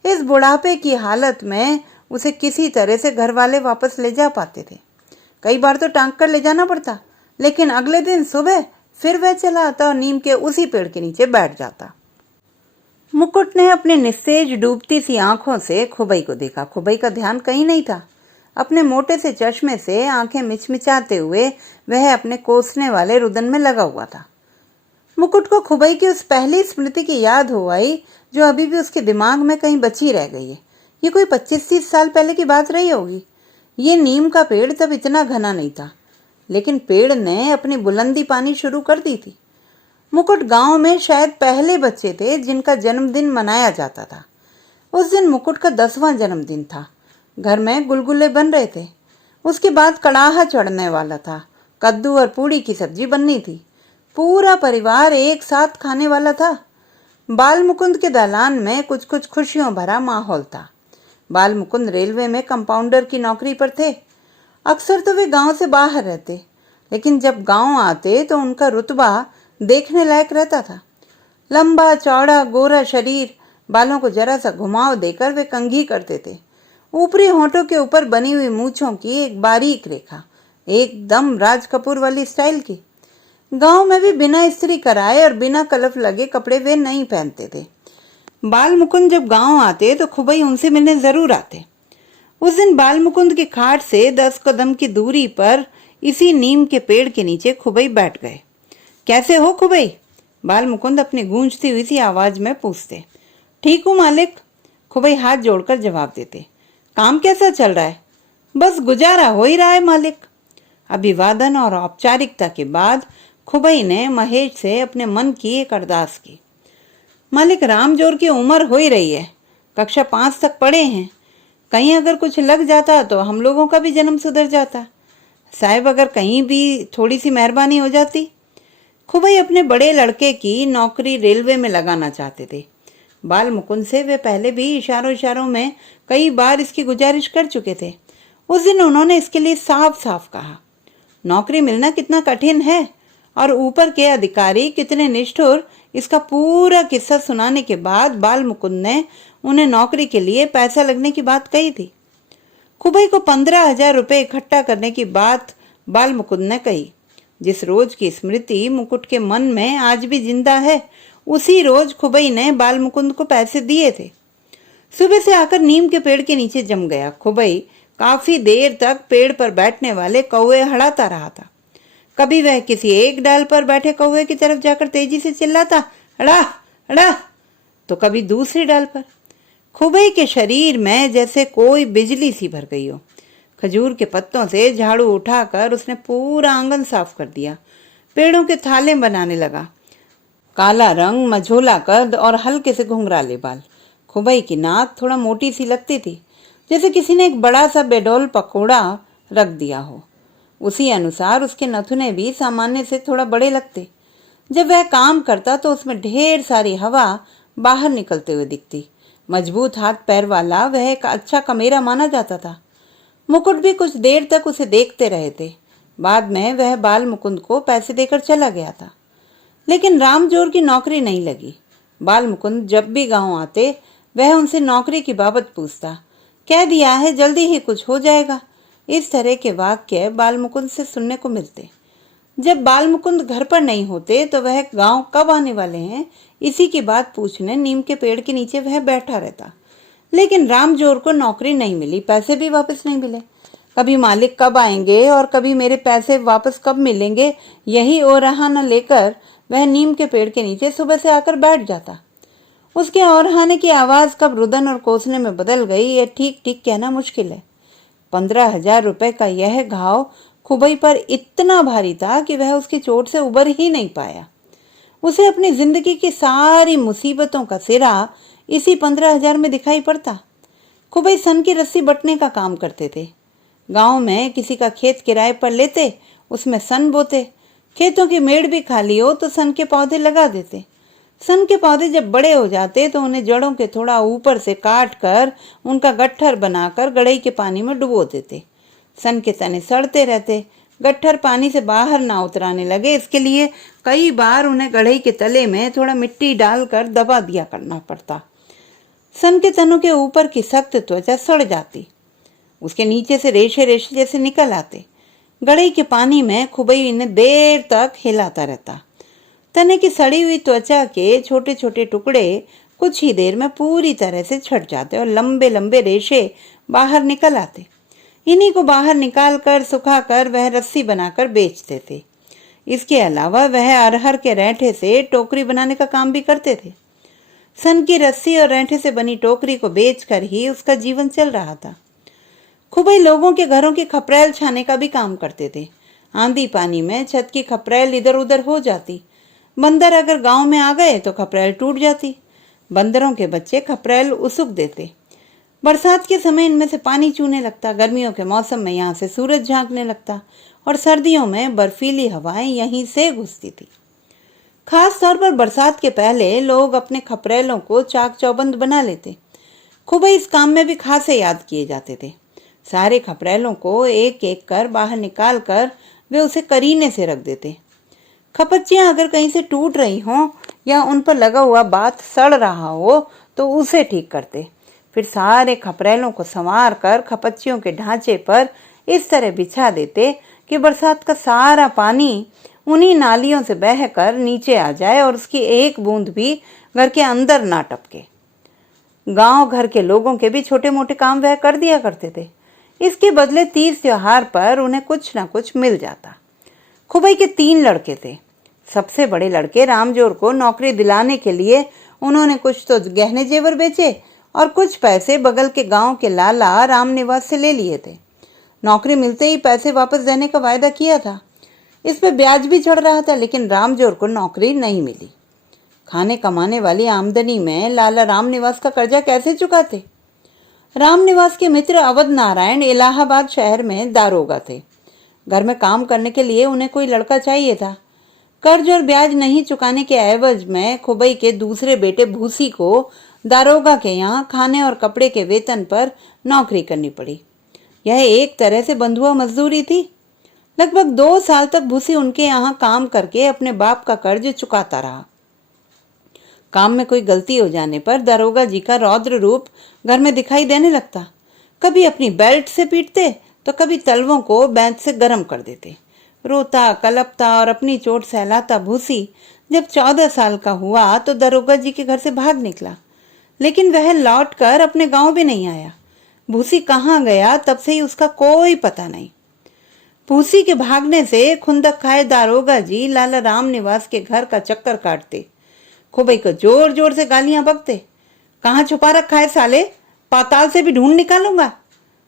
इस बुढ़ापे की हालत में उसे किसी तरह से घर वाले वापस ले जा पाते थे। कई बार तो टांग कर ले जाना पड़ता, लेकिन अगले दिन सुबह फिर वह चला आता और नीम के उसी पेड़ के नीचे बैठ जाता। मुकुट ने अपनी निस्तेज डूबती सी आंखों से खुबई को देखा। खुबई का ध्यान कहीं नहीं था। अपने मोटे से चश्मे से आंखें मिचमिचाते हुए वह अपने कोसने वाले रुदन में लगा हुआ था। मुकुट को खुबई की उस पहली स्मृति की याद हो आई जो अभी भी उसके दिमाग में कहीं बची रह गई है। ये कोई 25-30 साल पहले की बात रही होगी। ये नीम का पेड़ तब इतना घना नहीं था, लेकिन पेड़ ने अपनी बुलंदी पानी शुरू कर दी थी। मुकुट गांव में शायद पहले बच्चे थे जिनका जन्मदिन मनाया जाता था। उस दिन मुकुट का 10वां जन्मदिन था। घर में गुलगुले बन रहे थे। उसके बाद कड़ाहा चढ़ने वाला था। कद्दू और पूड़ी की सब्जी बननी थी। पूरा परिवार एक साथ खाने वाला था। बाल मुकुंद के दालान में कुछ कुछ खुशियों भरा माहौल था। बाल मुकुंद रेलवे में कंपाउंडर की नौकरी पर थे। अक्सर तो वे गांव से बाहर रहते, लेकिन जब गांव आते तो उनका रुतबा देखने लायक रहता था। लंबा चौड़ा गोरा शरीर, बालों को जरा सा घुमाव देकर वे कंघी करते थे। ऊपरी होंठों के ऊपर बनी हुई मूंछों की एक बारीक रेखा, एकदम राज कपूर वाली स्टाइल की। गांव में भी बिना इस्त्री कराए और बिना कलफ लगे कपड़े वे नहीं पहनते थे। बाल मुकुंद जब गांव आते तो खुबई उनसे मिलने जरूर आते। उस दिन बाल मुकुंद की खाट से 10 कदम की दूरी पर इसी नीम के पेड़ के नीचे खुबई बैठ गए। कैसे हो खुबई? बाल मुकुंद अपनी गूंजती हुई सी आवाज में पूछते। ठीक हूँ मालिक, खुबई हाथ जोड़कर जवाब देते। काम कैसा चल रहा है? बस गुजारा हो ही रहा है मालिक। अभिवादन और औपचारिकता के बाद खुबई ने महेश से अपने मन की एक अरदास की। मालिक, रामजोर की उम्र हो ही रही है, कक्षा 5 तक पढ़े हैं। कहीं अगर कुछ लग जाता तो हम लोगों का भी जन्म सुधर जाता। साहब, अगर कहीं भी थोड़ी सी मेहरबानी हो जाती। खुबई अपने बड़े लड़के की नौकरी रेलवे में लगाना चाहते थे। बाल मुकुंद से वे पहले भी इशारों इशारों में कई बार इसकी गुजारिश कर चुके थे। उस दिन उन्होंने इसके लिए साफ साफ कहा, नौकरी मिलना कितना कठिन है और ऊपर के अधिकारी कितने निष्ठुर। इसका पूरा किस्सा सुनाने के बाद बाल मुकुंद ने उन्हें नौकरी के लिए पैसा लगने की बात कही थी। खुबई को 15,000 रुपए इकट्ठा करने की बात बाल मुकुंद ने कही। जिस रोज की स्मृति मुकुट के मन में आज भी जिंदा है, उसी रोज खुबई ने बाल मुकुंद को पैसे दिए थे। सुबह से आकर नीम के पेड़ के नीचे जम गया। खुबई काफी देर तक पेड़ पर बैठने वाले कौवे हड़ाता रहा था। कभी वह किसी एक डाल पर बैठे कौवे की तरफ जाकर तेजी से चिल्लाता, हड़ा हड़ा, तो कभी दूसरी डाल पर। खुबई के शरीर में जैसे कोई बिजली सी भर गई हो। खजूर के पत्तों से झाड़ू उठाकर उसने पूरा आंगन साफ कर दिया। पेड़ों के थाले बनाने लगा। काला रंग, मझोला कद और हल्के से घुंघराले बाल। खुबई की नाक थोड़ा मोटी सी लगती थी, जैसे किसी ने एक बड़ा सा बेडौल पकोड़ा रख दिया हो। उसी अनुसार उसके नथुने भी सामान्य से थोड़ा बड़े लगते। जब वह काम करता तो उसमें ढेर सारी हवा बाहर निकलते हुए दिखती। मजबूत हाथ पैर वाला वह एक अच्छा कमेरा माना जाता था। मुकुट भी कुछ देर तक उसे देखते रहे थे। बाद में वह बाल मुकुंद को पैसे देकर चला गया था, लेकिन रामजोर की नौकरी नहीं लगी। बाल मुकुंद जब भी गांव आते वह उनसे नौकरी की बाबत पूछता। कह दिया है, जल्दी ही कुछ हो जाएगा। इस तरह के वाक्य बाल मुकुंद से सुनने को मिलते। जब बाल मुकुंद घर पर नहीं होते तो वह गांव कब आने वाले हैं, इसी की बात पूछने नीम के पेड़ के नीचे वह बैठा रहता। लेकिन रामजोर को नौकरी नहीं मिली, पैसे भी वापस नहीं मिले। कभी मालिक कब आएंगे और कभी मेरे पैसे वापस कब मिलेंगे, यही ओ रहा न लेकर वह नीम के पेड़ के नीचे सुबह से आकर बैठ जाता। उसके और आने की आवाज कब रुदन और कोसने में बदल गई, यह ठीक ठीक कहना मुश्किल है। 15,000 रुपए का यह घाव खुबई पर इतना भारी था कि वह उसकी चोट से उबर ही नहीं पाया। उसे अपनी जिंदगी की सारी मुसीबतों का सिरा इसी 15,000 में दिखाई पड़ता। खुबई सन की रस्सी बटने का काम करते थे। गांव में किसी का खेत किराए पर लेते, उसमें सन बोते। खेतों की मेड़ भी खाली हो तो सन के पौधे लगा देते। सन के पौधे जब बड़े हो जाते तो उन्हें जड़ों के थोड़ा ऊपर से काट कर उनका गट्ठर बनाकर गड़ई के पानी में डुबो देते। सन के तने सड़ते रहते। गट्ठर पानी से बाहर ना उतराने लगे, इसके लिए कई बार उन्हें गड़ई के तले में थोड़ा मिट्टी डालकर दबा दिया करना पड़ता। सन के तनों के ऊपर की सख्त त्वचा सड़ जाती, उसके नीचे से रेशे रेशे जैसे निकल आते। गड़ई के पानी में खुबई इन्हें देर तक हिलाता रहता। तने की सड़ी हुई त्वचा के छोटे छोटे टुकड़े कुछ ही देर में पूरी तरह से छट जाते और लंबे लंबे रेशे बाहर निकल आते। इन्हीं को बाहर निकाल कर सुखाकर वह रस्सी बनाकर बेचते थे। इसके अलावा वह अरहर के रेंठे से टोकरी बनाने का काम भी करते थे। सन की रस्सी और रेंठे से बनी टोकरी को बेचकर ही उसका जीवन चल रहा था। खुबई लोगों के घरों की खपरेल छाने का भी काम करते थे। आंधी पानी में छत की खपरेल इधर उधर हो जाती। बंदर अगर गांव में आ गए तो खपरेल टूट जाती। बंदरों के बच्चे खपरेल उसुक देते। बरसात के समय इनमें से पानी चूने लगता। गर्मियों के मौसम में यहाँ से सूरज झांकने लगता और सर्दियों में बर्फीली हवाएं यहीं से घुसती थी। खास तौर पर बरसात के पहले लोग अपने खपरेलों को चाक चौबंद बना लेते। खुबई इस काम में भी खासे याद किए जाते थे। सारे खपरेलों को एक एक कर बाहर निकाल कर वे उसे करीने से रख देते। खपच्चियां अगर कहीं से टूट रही हों या उन पर लगा हुआ बात सड़ रहा हो तो उसे ठीक करते। फिर सारे खपरेलों को संवार कर खपच्चियों के ढांचे पर इस तरह बिछा देते कि बरसात का सारा पानी उन्हीं नालियों से बहकर नीचे आ जाए और उसकी एक बूंद भी घर के अंदर ना टपके। गांव घर के लोगों के भी छोटे मोटे काम वह कर दिया करते थे। इसके बदले तीज त्योहार पर उन्हें कुछ ना कुछ मिल जाता। खुबई के 3 लड़के थे। सबसे बड़े लड़के रामजोर को नौकरी दिलाने के लिए उन्होंने कुछ तो गहने जेवर बेचे और कुछ पैसे बगल के गांव के लाला राम निवास से ले लिए थे। नौकरी मिलते ही पैसे वापस देने का वायदा किया था। इस पे ब्याज भी चढ़ रहा था, लेकिन रामजोर को नौकरी नहीं मिली। खाने कमाने वाली आमदनी में लाला राम निवास का कर्जा कैसे चुकाते? राम निवास के मित्र अवध नारायण इलाहाबाद शहर में दारोगा थे। घर में काम करने के लिए उन्हें कोई लड़का चाहिए था। कर्ज और ब्याज नहीं चुकाने के एवज में खुबई के दूसरे बेटे भूसी को दारोगा के यहाँ खाने और कपड़े के वेतन पर नौकरी करनी पड़ी। यह एक तरह से बंधुआ मजदूरी थी। लगभग 2 साल तक भूसी उनके यहाँ काम करके अपने बाप का कर्ज चुकाता रहा। काम में कोई गलती हो जाने पर दारोगा जी का रौद्र रूप घर में दिखाई देने लगता। कभी अपनी बेल्ट से पीटते तो कभी तलवों को बेंच से गर्म कर देते। रोता कलपता और अपनी चोट सहलाता भूसी जब 14 साल का हुआ तो दारोगा जी के घर से भाग निकला, लेकिन वह लौट कर अपने गांव भी नहीं आया। भूसी कहाँ गया तब से ही उसका कोई पता नहीं। भूसी के भागने से खुंदक खाए दारोगा जी लाला राम निवास के घर का चक्कर काटते। खुबई को जोर जोर से गालियां बकते। कहाँ छुपा रखा है साले, पाताल से भी ढूंढ निकालूंगा।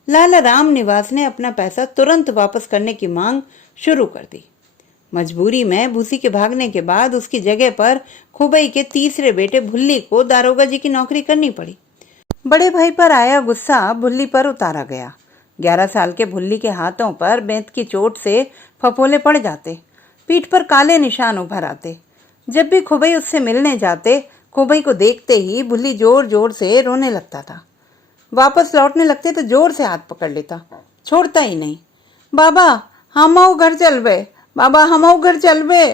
लाला राम निवास ने अपना पैसा तुरंत वापस करने की मांग शुरू कर दी। मजबूरी में भूसी के भागने के बाद उसकी जगह पर खुबई के तीसरे बेटे भुल्ली को दारोगा जी की नौकरी करनी पड़ी। बड़े भाई पर आया गुस्सा भुल्ली पर उतारा गया। 11 साल के भुल्ली के हाथों पर बेंत की चोट से फफोले पड़ जाते, पीठ पर काले निशान उभर आते। जब भी खुबई उससे मिलने जाते, खुबई को देखते ही भुल्ली जोर जोर से रोने लगता था। वापस लौटने लगते तो जोर से हाथ पकड़ लेता, छोड़ता ही नहीं। बाबा हमऊ घर चल बे, बाबा हमऊ घर चल बे,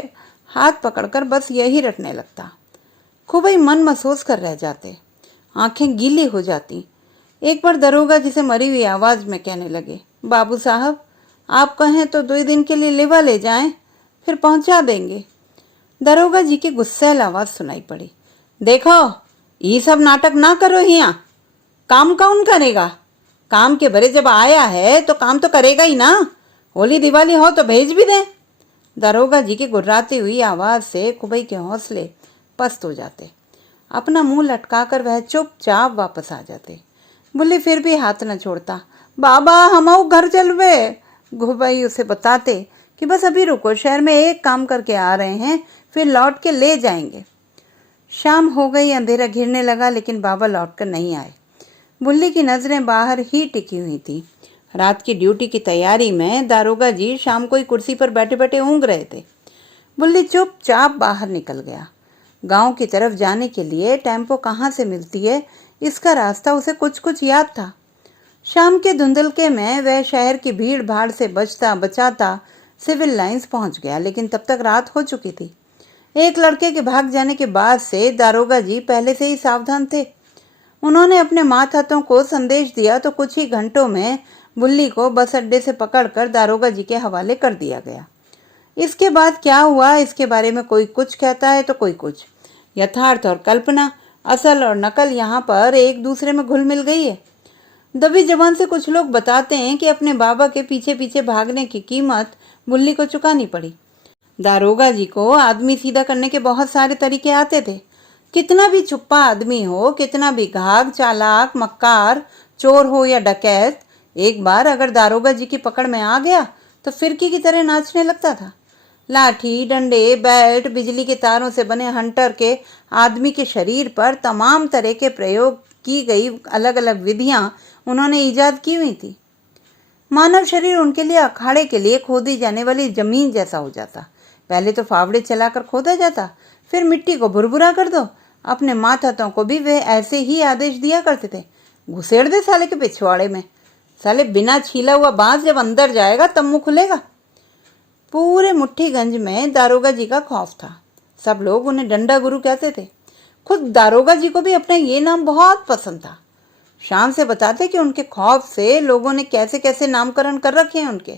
हाथ पकड़कर बस यही रटने लगता। खुबई मन महसूस कर रह जाते, आंखें गीली हो जाती। एक बार दरोगा जिसे मरी हुई आवाज में कहने लगे, बाबू साहब आप कहें तो 2 दिन के लिए लेवा ले जाएं, फिर पहुंचा देंगे। दरोगा जी की गुस्सैल आवाज सुनाई पड़ी, देखो ये सब नाटक ना करो, हिया काम कौन करेगा? काम के भरे जब आया है तो काम तो करेगा ही ना। होली दिवाली हो तो भेज भी दे। दरोगा जी की गुर्राती हुई आवाज से खुबई के हौसले पस्त हो जाते। अपना मुंह लटकाकर वह चुपचाप वापस आ जाते। बुल्ली फिर भी हाथ न छोड़ता, बाबा हमऊ घर चलवे। खुबई उसे बताते कि बस अभी रुको, शहर में एक काम करके आ रहे हैं, फिर लौट के ले जाएंगे। शाम हो गई, अंधेरा घिरने लगा, लेकिन बाबा लौटकर नहीं आए। बुल्ली की नजरें बाहर ही टिकी हुई थी। रात की ड्यूटी की तैयारी में दारोगा जी शाम को ही कुर्सी पर बैठे बैठे ऊँघ रहे थे। बुल्ली चुपचाप बाहर निकल गया। गांव की तरफ जाने के लिए टेम्पो कहाँ से मिलती है, इसका रास्ता उसे कुछ कुछ याद था। शाम के धुंधलके में वह शहर की भीड़ भाड़ से बचता बचाता सिविल लाइंस पहुंच गया, लेकिन तब तक रात हो चुकी थी। एक लड़के के भाग जाने के बाद से दारोगा जी पहले से ही सावधान थे। उन्होंने अपने मातहतों को संदेश दिया तो कुछ ही घंटों में बुल्ली को बस अड्डे से पकड़कर दारोगा जी के हवाले कर दिया गया। इसके बाद क्या हुआ, इसके बारे में कोई कुछ कहता है तो कोई कुछ। यथार्थ और कल्पना, असल और नकल यहाँ पर एक दूसरे में घुल मिल गई है। दबी जबान से कुछ लोग बताते हैं कि अपने बाबा के पीछे पीछे भागने की कीमत बुल्ली को चुकानी पड़ी। दारोगा जी को आदमी सीधा करने के बहुत सारे तरीके आते थे। कितना भी छुपा आदमी हो, कितना भी घाघ चालाक मक्कार चोर हो या डकैत, एक बार अगर दारोगा जी की पकड़ में आ गया तो फिरकी की तरह नाचने लगता था। लाठी डंडे बेल्ट बिजली के तारों से बने हंटर के आदमी के शरीर पर तमाम तरह के प्रयोग की गई अलग अलग विधियां उन्होंने ईजाद की हुई थी। मानव शरीर उनके लिए अखाड़े के लिए खोदी जाने वाली जमीन जैसा हो जाता। पहले तो फावड़े चलाकर खोदा जाता, फिर मिट्टी को भुरभुरा कर दो। अपने मातहतों को भी वे ऐसे ही आदेश दिया करते थे, घुसेड़ दे साले के पिछवाड़े में, साले बिना छीला हुआ बांस जब अंदर जाएगा तब मुंह खुलेगा। पूरे मुट्ठीगंज में दारोगा जी का खौफ था। सब लोग उन्हें डंडा गुरु कहते थे। खुद दारोगा जी को भी अपना ये नाम बहुत पसंद था। शान से बताते कि उनके खौफ से लोगों ने कैसे कैसे नामकरण कर रखे हैं उनके।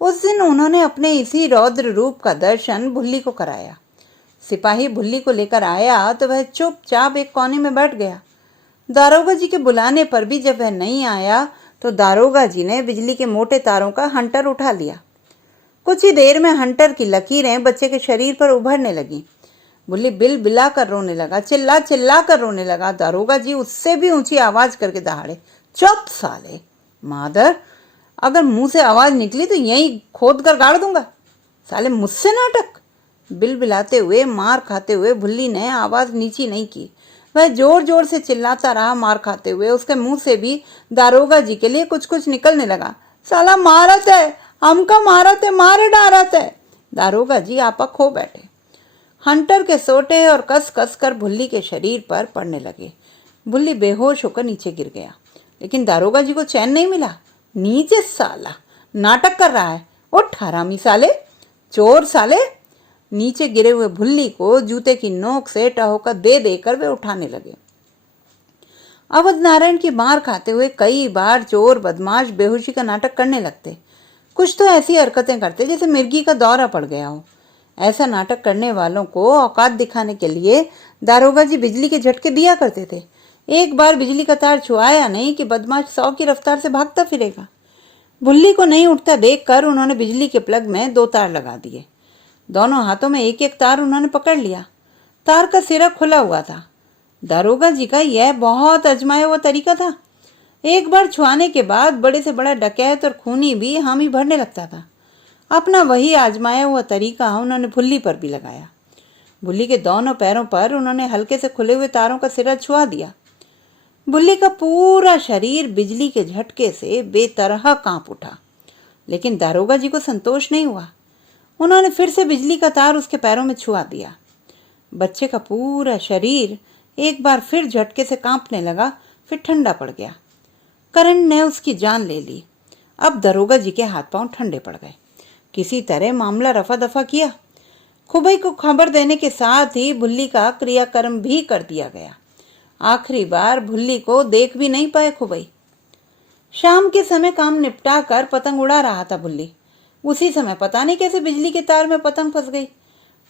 उस दिन उन्होंने अपने इसी रौद्र रूप का दर्शन भुल्ली को कराया। सिपाही भुल्ली को लेकर आया तो वह चुपचाप एक कोने में बैठ गया। दारोगा जी के बुलाने पर भी जब वह नहीं आया तो दारोगा जी ने बिजली के मोटे तारों का हंटर उठा लिया। कुछ ही देर में हंटर की लकीरें बच्चे के शरीर पर उभरने लगी। बुल्ली बिल बिला कर रोने लगा, चिल्ला चिल्ला कर रोने लगा। दारोगा जी उससे भी ऊंची आवाज करके दहाड़े, चुप साले, मादर, अगर मुंह से आवाज निकली तो यहीं खोद कर गाड़ दूंगा। साले मुझसे नाटक। बिल बिलाते हुए मार खाते हुए भुल्ली ने आवाज नीची नहीं की। वह जोर जोर से चिल्लाता रहा मार खाते हुए। उसके मुंह से भी दारोगा जी के लिए कुछ कुछ निकलने लगा। साला मारत है, हमका मारत है, मार डारत है। दारोगा जी आपा खो बैठे। हंटर के सोटे और कस कस कर भुल्ली के शरीर पर पड़ने लगे। भुल्ली बेहोश होकर नीचे गिर गया, लेकिन दारोगा जी को चैन नहीं मिला। नीचे साला नाटक कर रहा है, उठ हरामी साले, चोर साले। नीचे गिरे हुए भुल्ली को जूते की नोक से टहोकर दे देकर वे उठाने लगे। अवध नारायण की मार खाते हुए कई बार चोर बदमाश बेहोशी का नाटक करने लगते। कुछ तो ऐसी हरकतें करते जैसे मिर्गी का दौरा पड़ गया हो। ऐसा नाटक करने वालों को औकात दिखाने के लिए दारोगा जी बिजली के झटके दिया करते थे। एक बार बिजली का तार छुआया नहीं कि बदमाश 100 की रफ्तार से भागता फिरेगा। भुल्ली को नहीं उठता देखकर उन्होंने बिजली के प्लग में 2 तार लगा दिए। दोनों हाथों में एक एक तार उन्होंने पकड़ लिया। तार का सिरा खुला हुआ था। दारोगा जी का यह बहुत आजमाया हुआ तरीका था। एक बार छुआने के बाद बड़े से बड़ा डकैत और खूनी भी हामी भरने लगता था। अपना वही आजमाया हुआ तरीका उन्होंने भुल्ली पर भी लगाया। भुल्ली के दोनों पैरों पर उन्होंने हल्के से खुले हुए तारों का सिरा छुआ दिया। भुल्ली का पूरा शरीर बिजली के झटके से बेतरह कांप उठा, लेकिन दारोगा जी को संतोष नहीं हुआ। उन्होंने फिर से बिजली का तार उसके पैरों में छुआ दिया। बच्चे का पूरा शरीर एक बार फिर झटके से कांपने लगा, फिर ठंडा पड़ गया। करंट ने उसकी जान ले ली। अब दारोगा जी के हाथ पांव ठंडे पड़ गए। किसी तरह मामला रफा दफा किया। खुबई को खबर देने के साथ ही भुल्ली का क्रियाक्रम भी कर दिया गया। आखिरी बार भुल्ली को देख भी नहीं पाए खुबई। शाम के समय काम निपटा कर पतंग उड़ा रहा था भुल्ली। उसी समय पता नहीं कैसे बिजली के तार में पतंग फंस गई।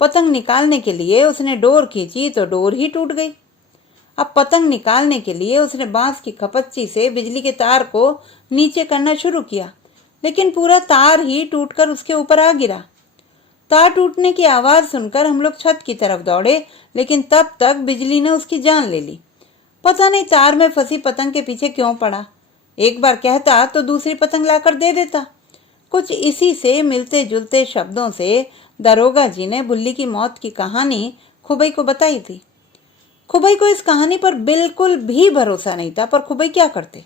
पतंग निकालने के लिए उसने डोर खींची तो डोर ही टूट गई। अब पतंग निकालने के लिए उसने बांस की खपच्ची से बिजली के तार को नीचे करना शुरू किया, लेकिन पूरा तार ही टूटकर उसके ऊपर आ गिरा। तार टूटने की आवाज सुनकर हम लोग छत की तरफ दौड़े, लेकिन तब तक बिजली ने उसकी जान ले ली। पता नहीं तार में फंसी पतंग के पीछे क्यों पड़ा। एक बार कहता तो दूसरी पतंग लाकर दे देता। कुछ इसी से मिलते जुलते शब्दों से दारोगा जी ने भुल्ली की मौत की कहानी खुबई को बताई थी। खुबई को इस कहानी पर बिल्कुल भी भरोसा नहीं था, पर खुबई क्या करते।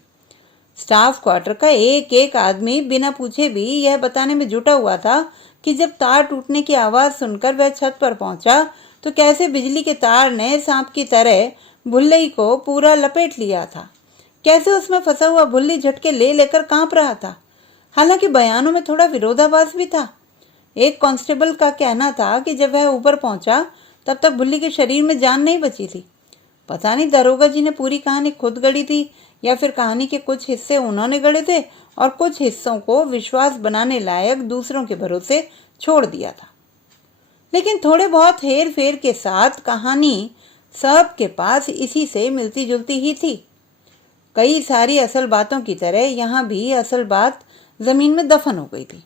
स्टाफ क्वार्टर का एक एक आदमी बिना पूछे भी यह बताने में जुटा हुआ था कि जब तार टूटने की आवाज सुनकर वह छत पर पहुंचा तो कैसे बिजली के तार ने सांप की तरह भुल्ली को पूरा लपेट लिया था। कैसे उसमें फंसा हुआ भुल्ली झटके ले लेकर कांप रहा था। हालांकि बयानों में थोड़ा विरोधाभास भी था। एक कांस्टेबल का कहना था कि जब वह ऊपर पहुंचा तब तक भुल्ली के शरीर में जान नहीं बची थी। पता नहीं दारोगा जी ने पूरी कहानी खुद गढ़ी थी या फिर कहानी के कुछ हिस्से उन्होंने गढ़े थे और कुछ हिस्सों को विश्वास बनाने लायक दूसरों के भरोसे छोड़ दिया था। लेकिन थोड़े बहुत हेर फेर के साथ कहानी सब के पास इसी से मिलती जुलती ही थी। कई सारी असल बातों की तरह यहाँ भी असल बात जमीन में दफन हो गई थी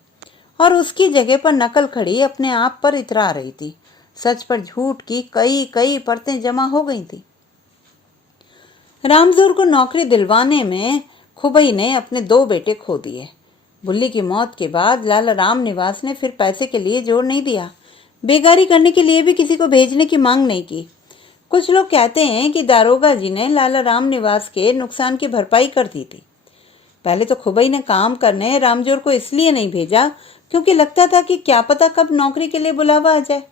और उसकी जगह पर नकल खड़ी अपने आप पर इतरा रही थी। सच पर झूठ की कई कई परतें जमा हो गई थी। रामजोर को नौकरी दिलवाने में खुबई ने अपने 2 बेटे खो दिए। भुल्ली की मौत के बाद लाला राम निवास ने फिर पैसे के लिए जोर नहीं दिया। बेगारी करने के लिए भी किसी को भेजने की मांग नहीं की। कुछ लोग कहते हैं कि दारोगा जी ने लाला राम निवास के नुकसान की भरपाई कर दी थी। पहले तो खुबई ने काम करने रामजोर को इसलिए नहीं भेजा क्योंकि लगता था कि क्या पता कब नौकरी के लिए बुलावा आ जाए।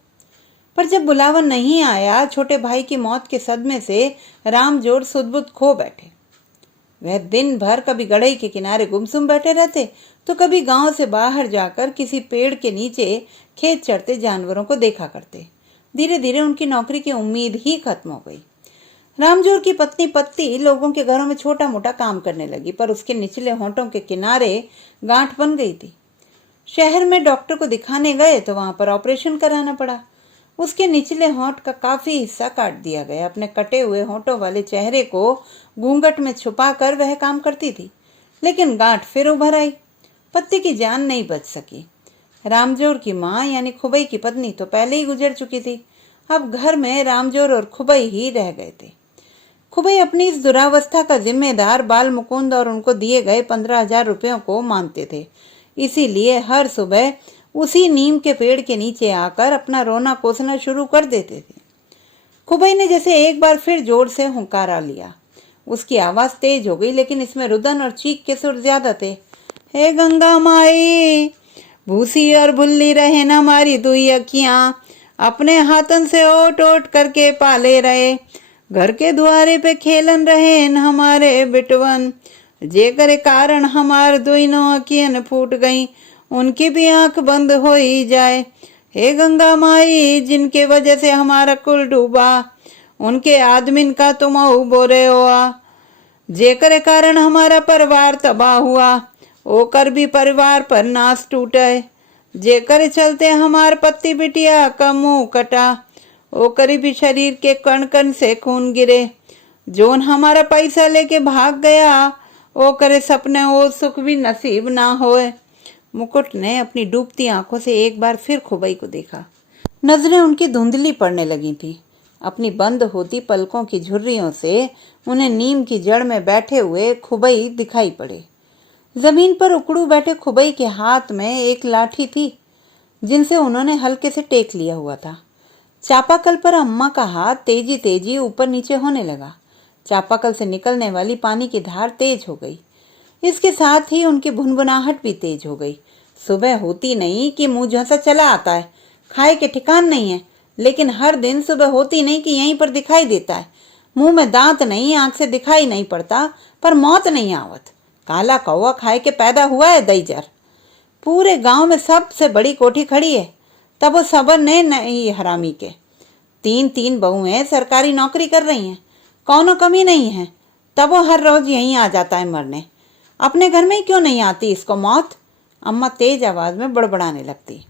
पर जब बुलावा नहीं आया, छोटे भाई की मौत के सदमे से रामजोर सुध-बुध खो बैठे। वह दिन भर कभी गड़ई के किनारे गुमसुम बैठे रहते तो कभी गांव से बाहर जाकर किसी पेड़ के नीचे खेत चरते जानवरों को देखा करते। धीरे धीरे उनकी नौकरी की उम्मीद ही खत्म हो गई। रामजोर की पत्नी पत्ती लोगों के घरों में छोटा मोटा काम करने लगी, पर उसके निचले होंठों के किनारे गांठ बन गई थी। शहर में डॉक्टर को दिखाने गए तो वहां पर ऑपरेशन कराना पड़ा। उसके निचले होंठ का काफी हिस्सा काट दिया गया। अपने कटे हुए होंठों वाले चेहरे को घूंघट में छुपाकर वह काम करती थी, लेकिन गांठ फिर उभर आई। पत्ती की जान नहीं बच सकी। रामजोर की माँ यानी खुबई की पत्नी तो पहले ही गुजर चुकी थी। अब घर में रामजोर और खुबई ही रह गए थे। खुबई अपनी इस दुरावस्था का जिम्मेदार बाल मुकुंद और उनको दिए गए 15,000 रुपयों को मानते थे। इसीलिए हर सुबह उसी नीम के पेड़ के नीचे आकर अपना रोना कोसना शुरू कर देते थे। खुबई ने जैसे एक बार फिर जोर से हुंकारा लिया। उसकी आवाज तेज हो गई, लेकिन इसमें रुदन और चीख के सुर ज्यादा थे। हे गंगा माई, भूसी और भुल्ली रहे न हमारी दुई अखियां, अपने हाथन से ओट ओट करके पाले रहे। घर के द्वारे पे खेलन रहे न हमारे बिटवन, जेकर कारण हमार दुइनो अखियन फूट गई, उनकी भी आंख बंद हो ही जाए। हे गंगा माई, जिनके वजह से हमारा कुल डूबा, उनके आदमिन का तुम बोरे हुआ। जेकर कारण हमारा परिवार तबाह हुआ, ओकर भी परिवार पर नाश टूटे। जेकर चलते हमार पत्ती बिटिया का मुंह कटा, ओकर भी शरीर के कण कण से खून गिरे। जोन हमारा पैसा लेके भाग गया, ओकर सपने ओ सुख भी नसीब ना होए। मुकुट ने अपनी डूबती आंखों से एक बार फिर खुबई को देखा। नजरें उनकी धुंधली पड़ने लगी थी। अपनी बंद होती पलकों की झुर्रियों से उन्हें नीम की जड़ में बैठे हुए खुबई दिखाई पड़े। जमीन पर उकड़ू बैठे खुबई के हाथ में एक लाठी थी, जिनसे उन्होंने हल्के से टेक लिया हुआ था। चापाकल पर अम्मा का हाथ तेजी तेजी ऊपर नीचे होने लगा। चापाकल से निकलने वाली पानी की धार तेज हो गई। इसके साथ ही उनकी भुनभुनाहट भी तेज हो गई। सुबह होती नहीं कि मुंह झंसा चला आता है, खाए के ठिकान नहीं है, लेकिन हर दिन सुबह होती नहीं कि यहीं पर दिखाई देता है। मुंह में दांत नहीं, आंख से दिखाई नहीं पड़ता, पर मौत नहीं आवत। काला कौवा खाए के पैदा हुआ है दैजर। पूरे गांव में सबसे बड़ी कोठी खड़ी है, तब वो सबर ने नहीं हरामी के। 3-3 बहुएं सरकारी नौकरी कर रही हैं, कौनो कमी नहीं है, तब वो हर रोज यहीं आ जाता है मरने। अपने घर में ही क्यों नहीं आती इसको मौत? अम्मा तेज आवाज में बड़बड़ाने लगती।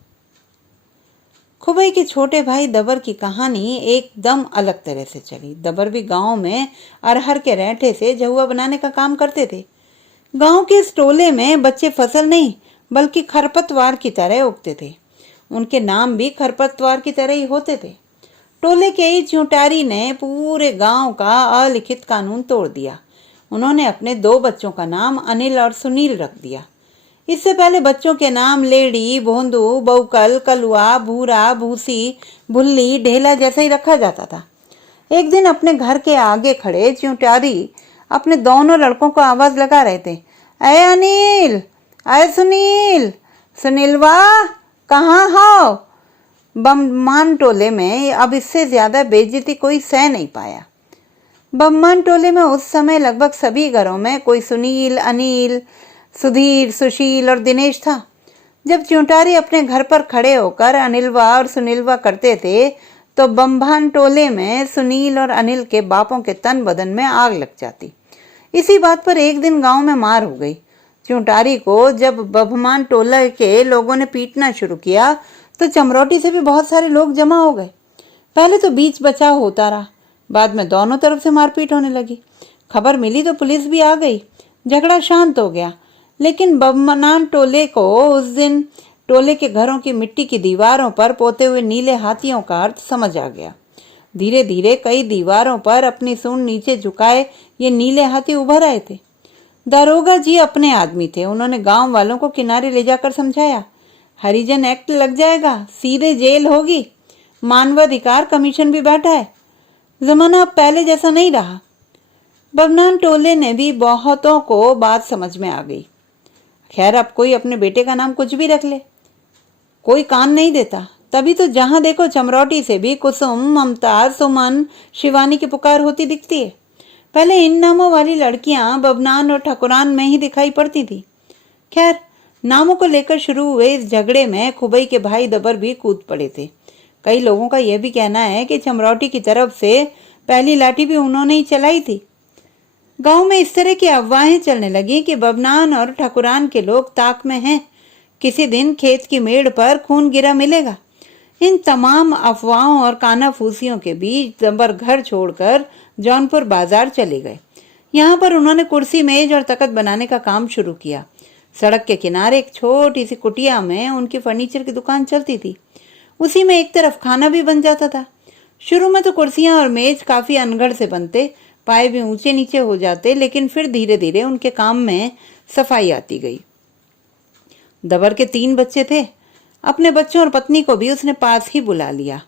खुबई के छोटे भाई दबर की कहानी एकदम अलग तरह से चली। दबर भी गांव में अरहर के रेंठे से जहुआ बनाने का काम करते थे। गांव के इस टोले में बच्चे फसल नहीं बल्कि खरपतवार की तरह उगते थे। उनके नाम भी खरपतवार की तरह ही होते थे। टोले के ही च्यूटारी ने पूरे गांव का अलिखित कानून तोड़ दिया। उन्होंने अपने 2 बच्चों का नाम अनिल और सुनील रख दिया। इससे पहले बच्चों के नाम लेडी, भोंदू, बौकल, कलुआ, भूरा, भूसी, भुल्ली, ढेला जैसा ही रखा जाता था। एक दिन अपने घर के आगे खड़े च्यूटारी अपने दोनों लड़कों को आवाज लगा रहे थे, अय अनिल, अय सुनील, सुनीलवा कहाँ हो? बम्मान टोले में अब इससे ज्यादा बेइज्जती कोई सह नहीं पाया। बम्मान टोले में उस समय लगभग सभी घरों में कोई सुनील, अनिल, सुधीर, सुशील और दिनेश था। जब च्यूटारी अपने घर पर खड़े होकर अनिलवा और सुनीलवा करते थे, तो बम्भान टोले में सुनील और अनिल के बापों के तन बदन में आग लग जाती। इसी बात पर एक दिन गांव में मार हो गई। च्यूटारी को जब बम्भान टोले के लोगों ने पीटना शुरू किया, तो चमरोटी से भी बहुत सारे लोग जमा हो गए। पहले तो बीच बचाव होता रहा, बाद में दोनों तरफ से मारपीट होने लगी। खबर मिली तो पुलिस भी आ गई। झगड़ा शांत हो गया, लेकिन बम्मान टोले को उस दिन टोले के घरों की मिट्टी की दीवारों पर पोते हुए नीले हाथियों का अर्थ समझ आ गया। धीरे धीरे कई दीवारों पर अपनी सूंड नीचे झुकाए ये नीले हाथी उभर आए थे। दारोगा जी अपने आदमी थे। उन्होंने गांव वालों को किनारे ले जाकर समझाया, हरिजन एक्ट लग जाएगा, सीधे जेल होगी, मानवाधिकार कमीशन भी बैठा है। जमाना अब पहले जैसा नहीं रहा। बम्मान टोले ने भी बहुतों को बात समझ में आ गई। खैर, अब कोई अपने बेटे का नाम कुछ भी रख ले, कोई कान नहीं देता। तभी तो जहां देखो चमरोटी से भी कुसुम, ममता, सुमन, शिवानी की पुकार होती दिखती है। पहले इन नामों वाली लड़कियां बबनान और ठकुरान में ही दिखाई पड़ती थी। खैर, नामों को लेकर शुरू हुए इस झगड़े में खुबई के भाई दबर भी कूद पड़े थे। कई लोगों का यह भी कहना है कि चमरोटी की तरफ से पहली लाठी भी उन्होंने ही चलाई थी। गांव में इस तरह की अफवाहें चलने लगी कि बबनान और ठकुरान के लोग ताक में हैं, किसी दिन खेत की मेड़ पर खून गिरा मिलेगा। इन तमाम अफवाहों और कानाफूसियों के बीच दबर घर छोड़कर जौनपुर बाजार चले गए। यहाँ पर उन्होंने कुर्सी, मेज और तख्त बनाने का काम शुरू किया। सड़क के किनारे एक छोटी सी कुटिया में उनकी फर्नीचर की दुकान चलती थी। उसी में एक तरफ खाना भी बन जाता था। शुरू में तो कुर्सियां और मेज काफी अनगढ़ से बनते, पाए भी ऊंचे नीचे हो जाते, लेकिन फिर धीरे धीरे उनके काम में सफाई आती गई। दबर के 3 बच्चे थे। अपने बच्चों और पत्नी को भी उसने पास ही बुला लिया।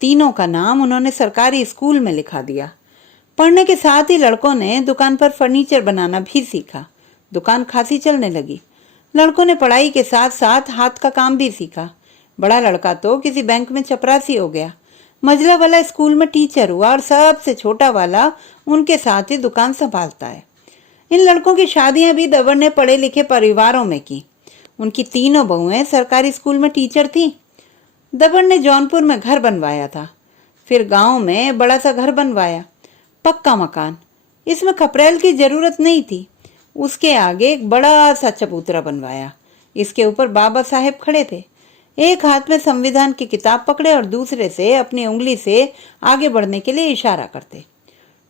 तीनों का नाम उन्होंने सरकारी स्कूल में लिखा दिया। पढ़ने के साथ ही लड़कों ने दुकान पर फर्नीचर बनाना भी सीखा। दुकान खासी चलने लगी। लड़कों ने पढ़ाई के साथ साथ हाथ का काम भी सीखा। बड़ा लड़का तो किसी बैंक में चपरासी हो गया, मझला वाला स्कूल में टीचर हुआ और सबसे छोटा वाला उनके साथ ही दुकान संभालता है। इन लड़कों की शादियां भी दबर ने पढ़े लिखे परिवारों में की। उनकी तीनों बहुएं सरकारी स्कूल में टीचर थीं। दबर ने जौनपुर में घर बनवाया था, फिर गांव में बड़ा सा घर बनवाया, पक्का मकान। इसमें खपरेल की जरूरत नहीं थी। उसके आगे एक बड़ा सा चबूतरा बनवाया। इसके ऊपर बाबा साहेब खड़े थे, एक हाथ में संविधान की किताब पकड़े और दूसरे से अपनी उंगली से आगे बढ़ने के लिए इशारा करते।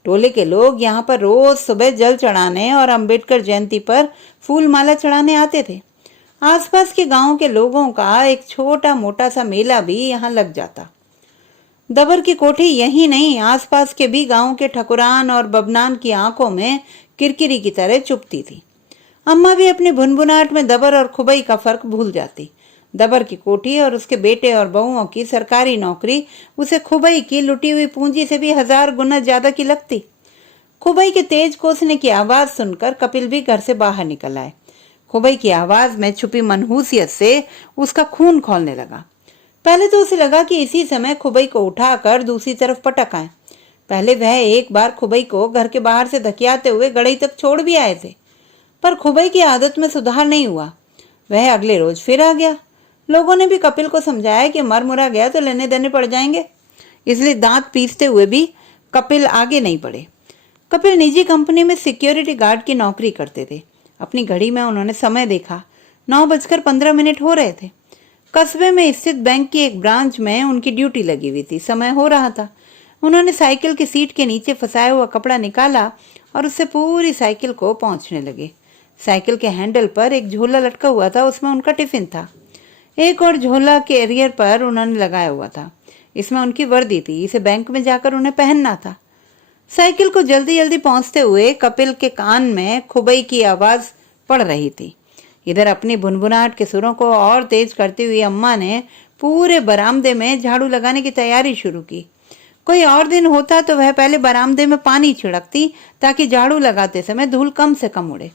टोले के लोग यहाँ पर रोज सुबह जल चढ़ाने और अंबेडकर जयंती पर फूल माला चढ़ाने आते थे। आसपास के गांव के लोगों का एक छोटा मोटा सा मेला भी यहाँ लग जाता। दबर की कोठी यही नहीं, आसपास के भी गांव के ठकुरान और बबनान की आंखों में किरकिरी की तरह चुभती थी। अम्मा भी अपनी भुनभुनाहट में दबर और खुबई का फर्क भूल जाती। दबर की कोठी और उसके बेटे और बहुओं की सरकारी नौकरी उसे खुबई की लुटी हुई पूंजी से भी 1000 गुना ज्यादा की लगती। खुबई के तेज कोसने की आवाज सुनकर कपिल भी घर से बाहर निकल आए। खुबई की आवाज में छुपी मनहूसियत से उसका खून खौलने लगा। पहले तो उसे लगा कि इसी समय खुबई को उठाकर दूसरी तरफ पटक आए। पहले वह एक बार खुबई को घर के बाहर से धकियाते हुए गड़ई तक छोड़ भी आए थे, पर खुबई की आदत में सुधार नहीं हुआ। वह अगले रोज फिर आ गया। लोगों ने भी कपिल को समझाया कि मर मुरा गया तो लेने देने पड़ जाएंगे, इसलिए दांत पीसते हुए भी कपिल आगे नहीं बढ़े। कपिल निजी कंपनी में सिक्योरिटी गार्ड की नौकरी करते थे। अपनी घड़ी में उन्होंने समय देखा, 9:15 हो रहे थे। कस्बे में स्थित बैंक की एक ब्रांच में उनकी ड्यूटी लगी हुई थी। समय हो रहा था। उन्होंने साइकिल की सीट के नीचे फंसाया हुआ कपड़ा निकाला और उससे पूरी साइकिल को पोंछने लगे। साइकिल के हैंडल पर एक झोला लटका हुआ था, उसमें उनका टिफिन था। एक और झोला कैरियर पर उन्होंने लगाया हुआ था, इसमें उनकी वर्दी थी, इसे बैंक में जाकर उन्हें पहनना था। साइकिल को जल्दी जल्दी पहुंचते हुए कपिल के कान में खुबई की आवाज पड़ रही थी। इधर अपनी भुनभुनाहट के सुरों को और तेज करती हुई अम्मा ने पूरे बरामदे में झाड़ू लगाने की तैयारी शुरू की। कोई और दिन होता तो वह पहले बरामदे में पानी छिड़कती ताकि झाड़ू लगाते समय धूल कम से कम उड़े,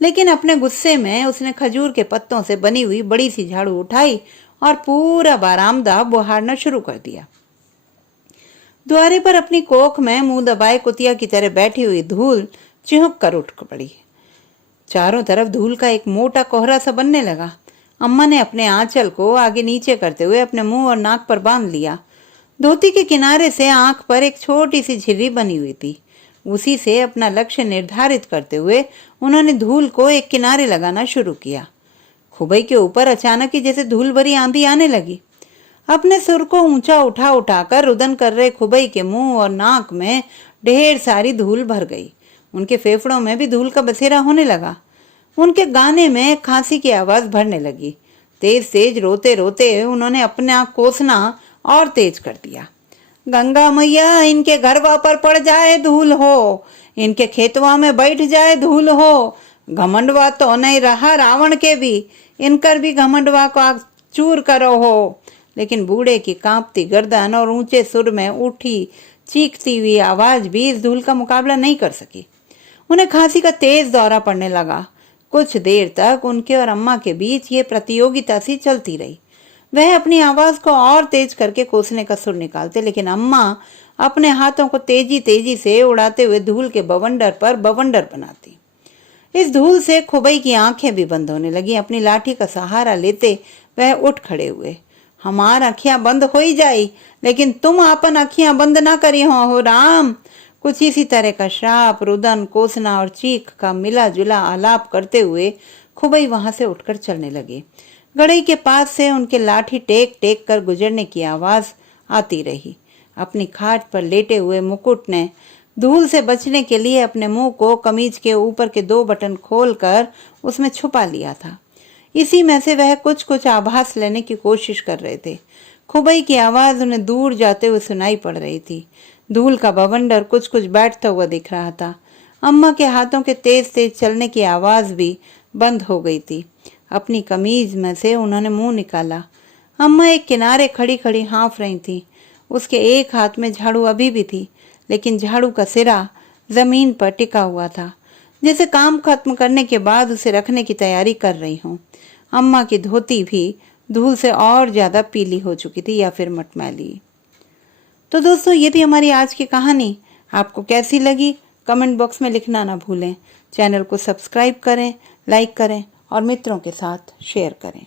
लेकिन अपने गुस्से में उसने खजूर के पत्तों से बनी हुई बड़ी सी झाड़ू उठाई और पूरा बरामदा बुहारना शुरू कर दिया। द्वारे पर अपनी कोख में मुंह दबाए कुतिया की तरह बैठी हुई धूल चिहुक कर उठ पड़ी। चारों तरफ धूल का एक मोटा कोहरा सा बनने लगा। अम्मा ने अपने आंचल को आगे नीचे करते हुए अपने मुंह और नाक पर बांध लिया। धोती के किनारे से आंख पर एक छोटी सी झिर्री बनी हुई थी। उसी से अपना लक्ष्य निर्धारित करते हुए उन्होंने धूल को एक किनारे लगाना शुरू किया। खुबई के ऊपर अचानक ही जैसे धूल भरी आंधी आने लगी। अपने सुर को ऊंचा उठा उठाकर रुदन कर रहे खुबई के मुंह और नाक में ढेर सारी धूल भर गई। उनके फेफड़ों में भी धूल का बसेरा होने लगा। उनके गाने में खांसी की आवाज भरने लगी। तेज तेज रोते रोते उन्होंने अपना कोसना और तेज कर दिया। गंगा मैया, इनके घरवा पर पड़ जाए धूल हो, इनके खेतवा में बैठ जाए धूल हो। घमंडवा तो नहीं रहा रावण के भी, इनकर भी घमंडवा को चूर करो हो। लेकिन बूढ़े की कांपती गर्दन और ऊंचे सुर में उठी चीखती हुई आवाज भी इस धूल का मुकाबला नहीं कर सकी। उन्हें खांसी का तेज दौरा पड़ने लगा। कुछ देर तक उनके और अम्मा के बीच ये प्रतियोगिता सी चलती रही। वह अपनी आवाज को और तेज करके कोसने का सुर निकालते, लेकिन अम्मा अपने हाथों को तेजी तेजी से उड़ाते हुए धूल के बवंडर पर बवंडर बनाती। इस धूल से खुबई की आंखें भी बंद होने लगी। अपनी लाठी का सहारा लेते वह उठ खड़े हुए। हमार अखियां बंद हो ही जाई, लेकिन तुम अपन अखियां बंद ना करी हो राम। कुछ इसी तरह का श्राप, रुदन, कोसना और चीख का मिला जुला आलाप करते हुए खुबई वहां से उठकर चलने लगे। गड़ई के पास से उनके लाठी टेक टेक कर गुजरने की आवाज आती रही। अपनी खाट पर लेटे हुए मुकुट ने धूल से बचने के लिए अपने मुंह को कमीज के ऊपर के 2 बटन खोलकर उसमें छुपा लिया था। इसी में से वह कुछ कुछ आभास लेने की कोशिश कर रहे थे। खुबई की आवाज उन्हें दूर जाते हुए सुनाई पड़ रही थी। धूल का बवंडर कुछ कुछ बैठता हुआ दिख रहा था। अम्मा के हाथों के तेज तेज चलने की आवाज भी बंद हो गई थी। अपनी कमीज में से उन्होंने मुंह निकाला। अम्मा एक किनारे खड़ी खड़ी हाँफ रही थी। उसके एक हाथ में झाड़ू अभी भी थी, लेकिन झाड़ू का सिरा जमीन पर टिका हुआ था। जैसे काम खत्म करने के बाद उसे रखने की तैयारी कर रही हूँ। अम्मा की धोती भी धूल से और ज्यादा पीली हो चुकी थी या फिर मटमैली। तो दोस्तों, ये थी हमारी आज की कहानी। आपको कैसी लगी कमेंट बॉक्स में लिखना ना भूलें। चैनल को सब्सक्राइब करें, लाइक करें और मित्रों के साथ शेयर करें।